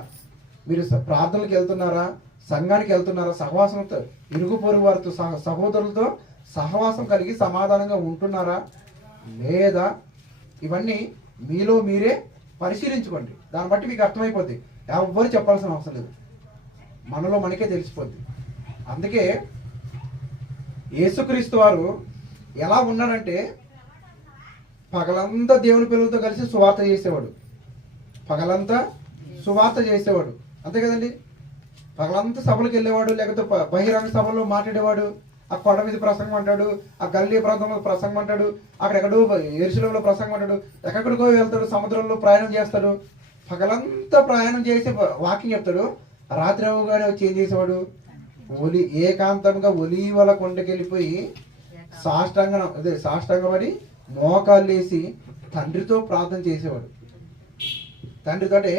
మీరు ప్రార్థనలకు వెళ్తున్నారా, సంఘానికి వెళ్తున్నారా, సహవాసంతో ఇరుగు పొరుగు వారితో సహోదరులతో సహవాసం కలిగి సమాధానంగా ఉంటున్నారా లేదా, ఇవన్నీ మీలో మీరే పరిశీలించుకోండి. దాన్ని బట్టి మీకు అర్థమైపోద్ది. ఎవ్వరు చెప్పాల్సిన అవసరం లేదు, మనలో మనకే తెలిసిపోద్ది. అందుకే యేసుక్రీస్తు వారు ఎలా ఉన్నాడంటే పగలంతా దేవుని పిల్లలతో కలిసి సువార్త చేసేవాడు, పగలంతా సువార్త చేసేవాడు, అంతే కదండి. పగలంతా సభలకు వెళ్ళేవాడు, లేకపోతే బహిరంగ సభల్లో మాట్లాడేవాడు, ఆ కొండ మీద ప్రసంగం అంటాడు, ఆ గల్లీ ప్రాంతంలో ప్రసంగం అంటాడు, అక్కడెక్కడో యెరూషలేములో ప్రసంగం అంటాడు, ఎక్కడికో వెళ్తాడు, సముద్రంలో ప్రయాణం చేస్తాడు, పగలంతా ప్రయాణం చేసి వాకింగ్ చెప్తాడు. రాత్రి అవగానే వచ్చి ఏం చేసేవాడు, ఏకాంతంగా ఒలీవల కొండకి వెళ్ళిపోయి సాష్టాంగపడి మోకాళ్ళు వేసి తండ్రితో ప్రార్థన చేసేవాడు. తండ్రితోటే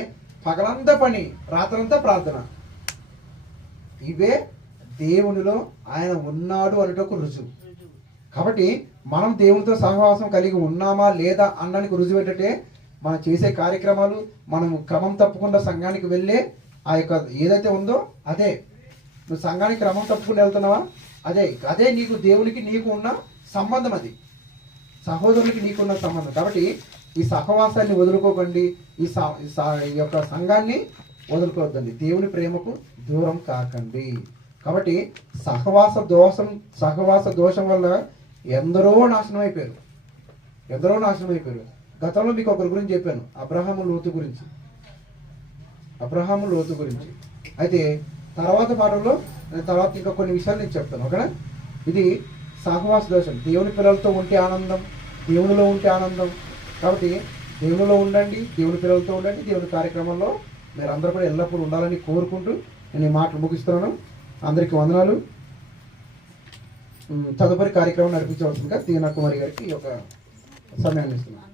పగలంతా పని, రాత్రంతా ప్రార్థన. ఇవే దేవునిలో ఆయన ఉన్నాడు అనేటొక రుజువు. కాబట్టి మనం దేవునితో సహవాసం కలిగి ఉన్నామా లేదా అనడానికి రుజువు ఏంటంటే మనం చేసే కార్యక్రమాలు, మనం క్రమం తప్పకుండా సంఘానికి వెళ్ళే ఆ యొక్క ఏదైతే ఉందో అదే. నువ్వు సంఘానికి క్రమం తప్పకుండా వెళ్తున్నావా, అదే నీకు దేవునికి నీకు ఉన్న సంబంధం, అది సహోదరునికి నీకున్న సంబంధం. కాబట్టి ఈ సహవాసాన్ని వదులుకోకండి, ఈ యొక్క సంఘాన్ని వదులుకోవద్దండి, దేవుని ప్రేమకు దూరం కాకండి. కాబట్టి సహవాస దోషం వల్ల ఎందరో నాశనం అయిపోయారు. గతంలో మీకు ఒకరి గురించి చెప్పాను, అబ్రహాము లోతు గురించి. అయితే తర్వాత పాఠంలో తర్వాత ఇంకా కొన్ని విషయాలు నేను చెప్తాను, ఓకేనా. ఇది సహవాస దోషం. దేవుని పిల్లలతో ఉంటే ఆనందం, దేవునిలో ఉంటే ఆనందం. కాబట్టి దేవునిలో ఉండండి, దేవుని పిల్లలతో ఉండండి, దేవుని కార్యక్రమంలో మీరు అందరూ కూడా ఎల్లప్పుడూ ఉండాలని కోరుకుంటూ నేను ఈ మాటలు ముగిస్తున్నాను. అందరికీ వందనాలు. తదుపరి కార్యక్రమం నడిపించవలసిందిగా దీనా కుమారి గారికి ఈ యొక్క సమయాన్ని ఇస్తున్నాను.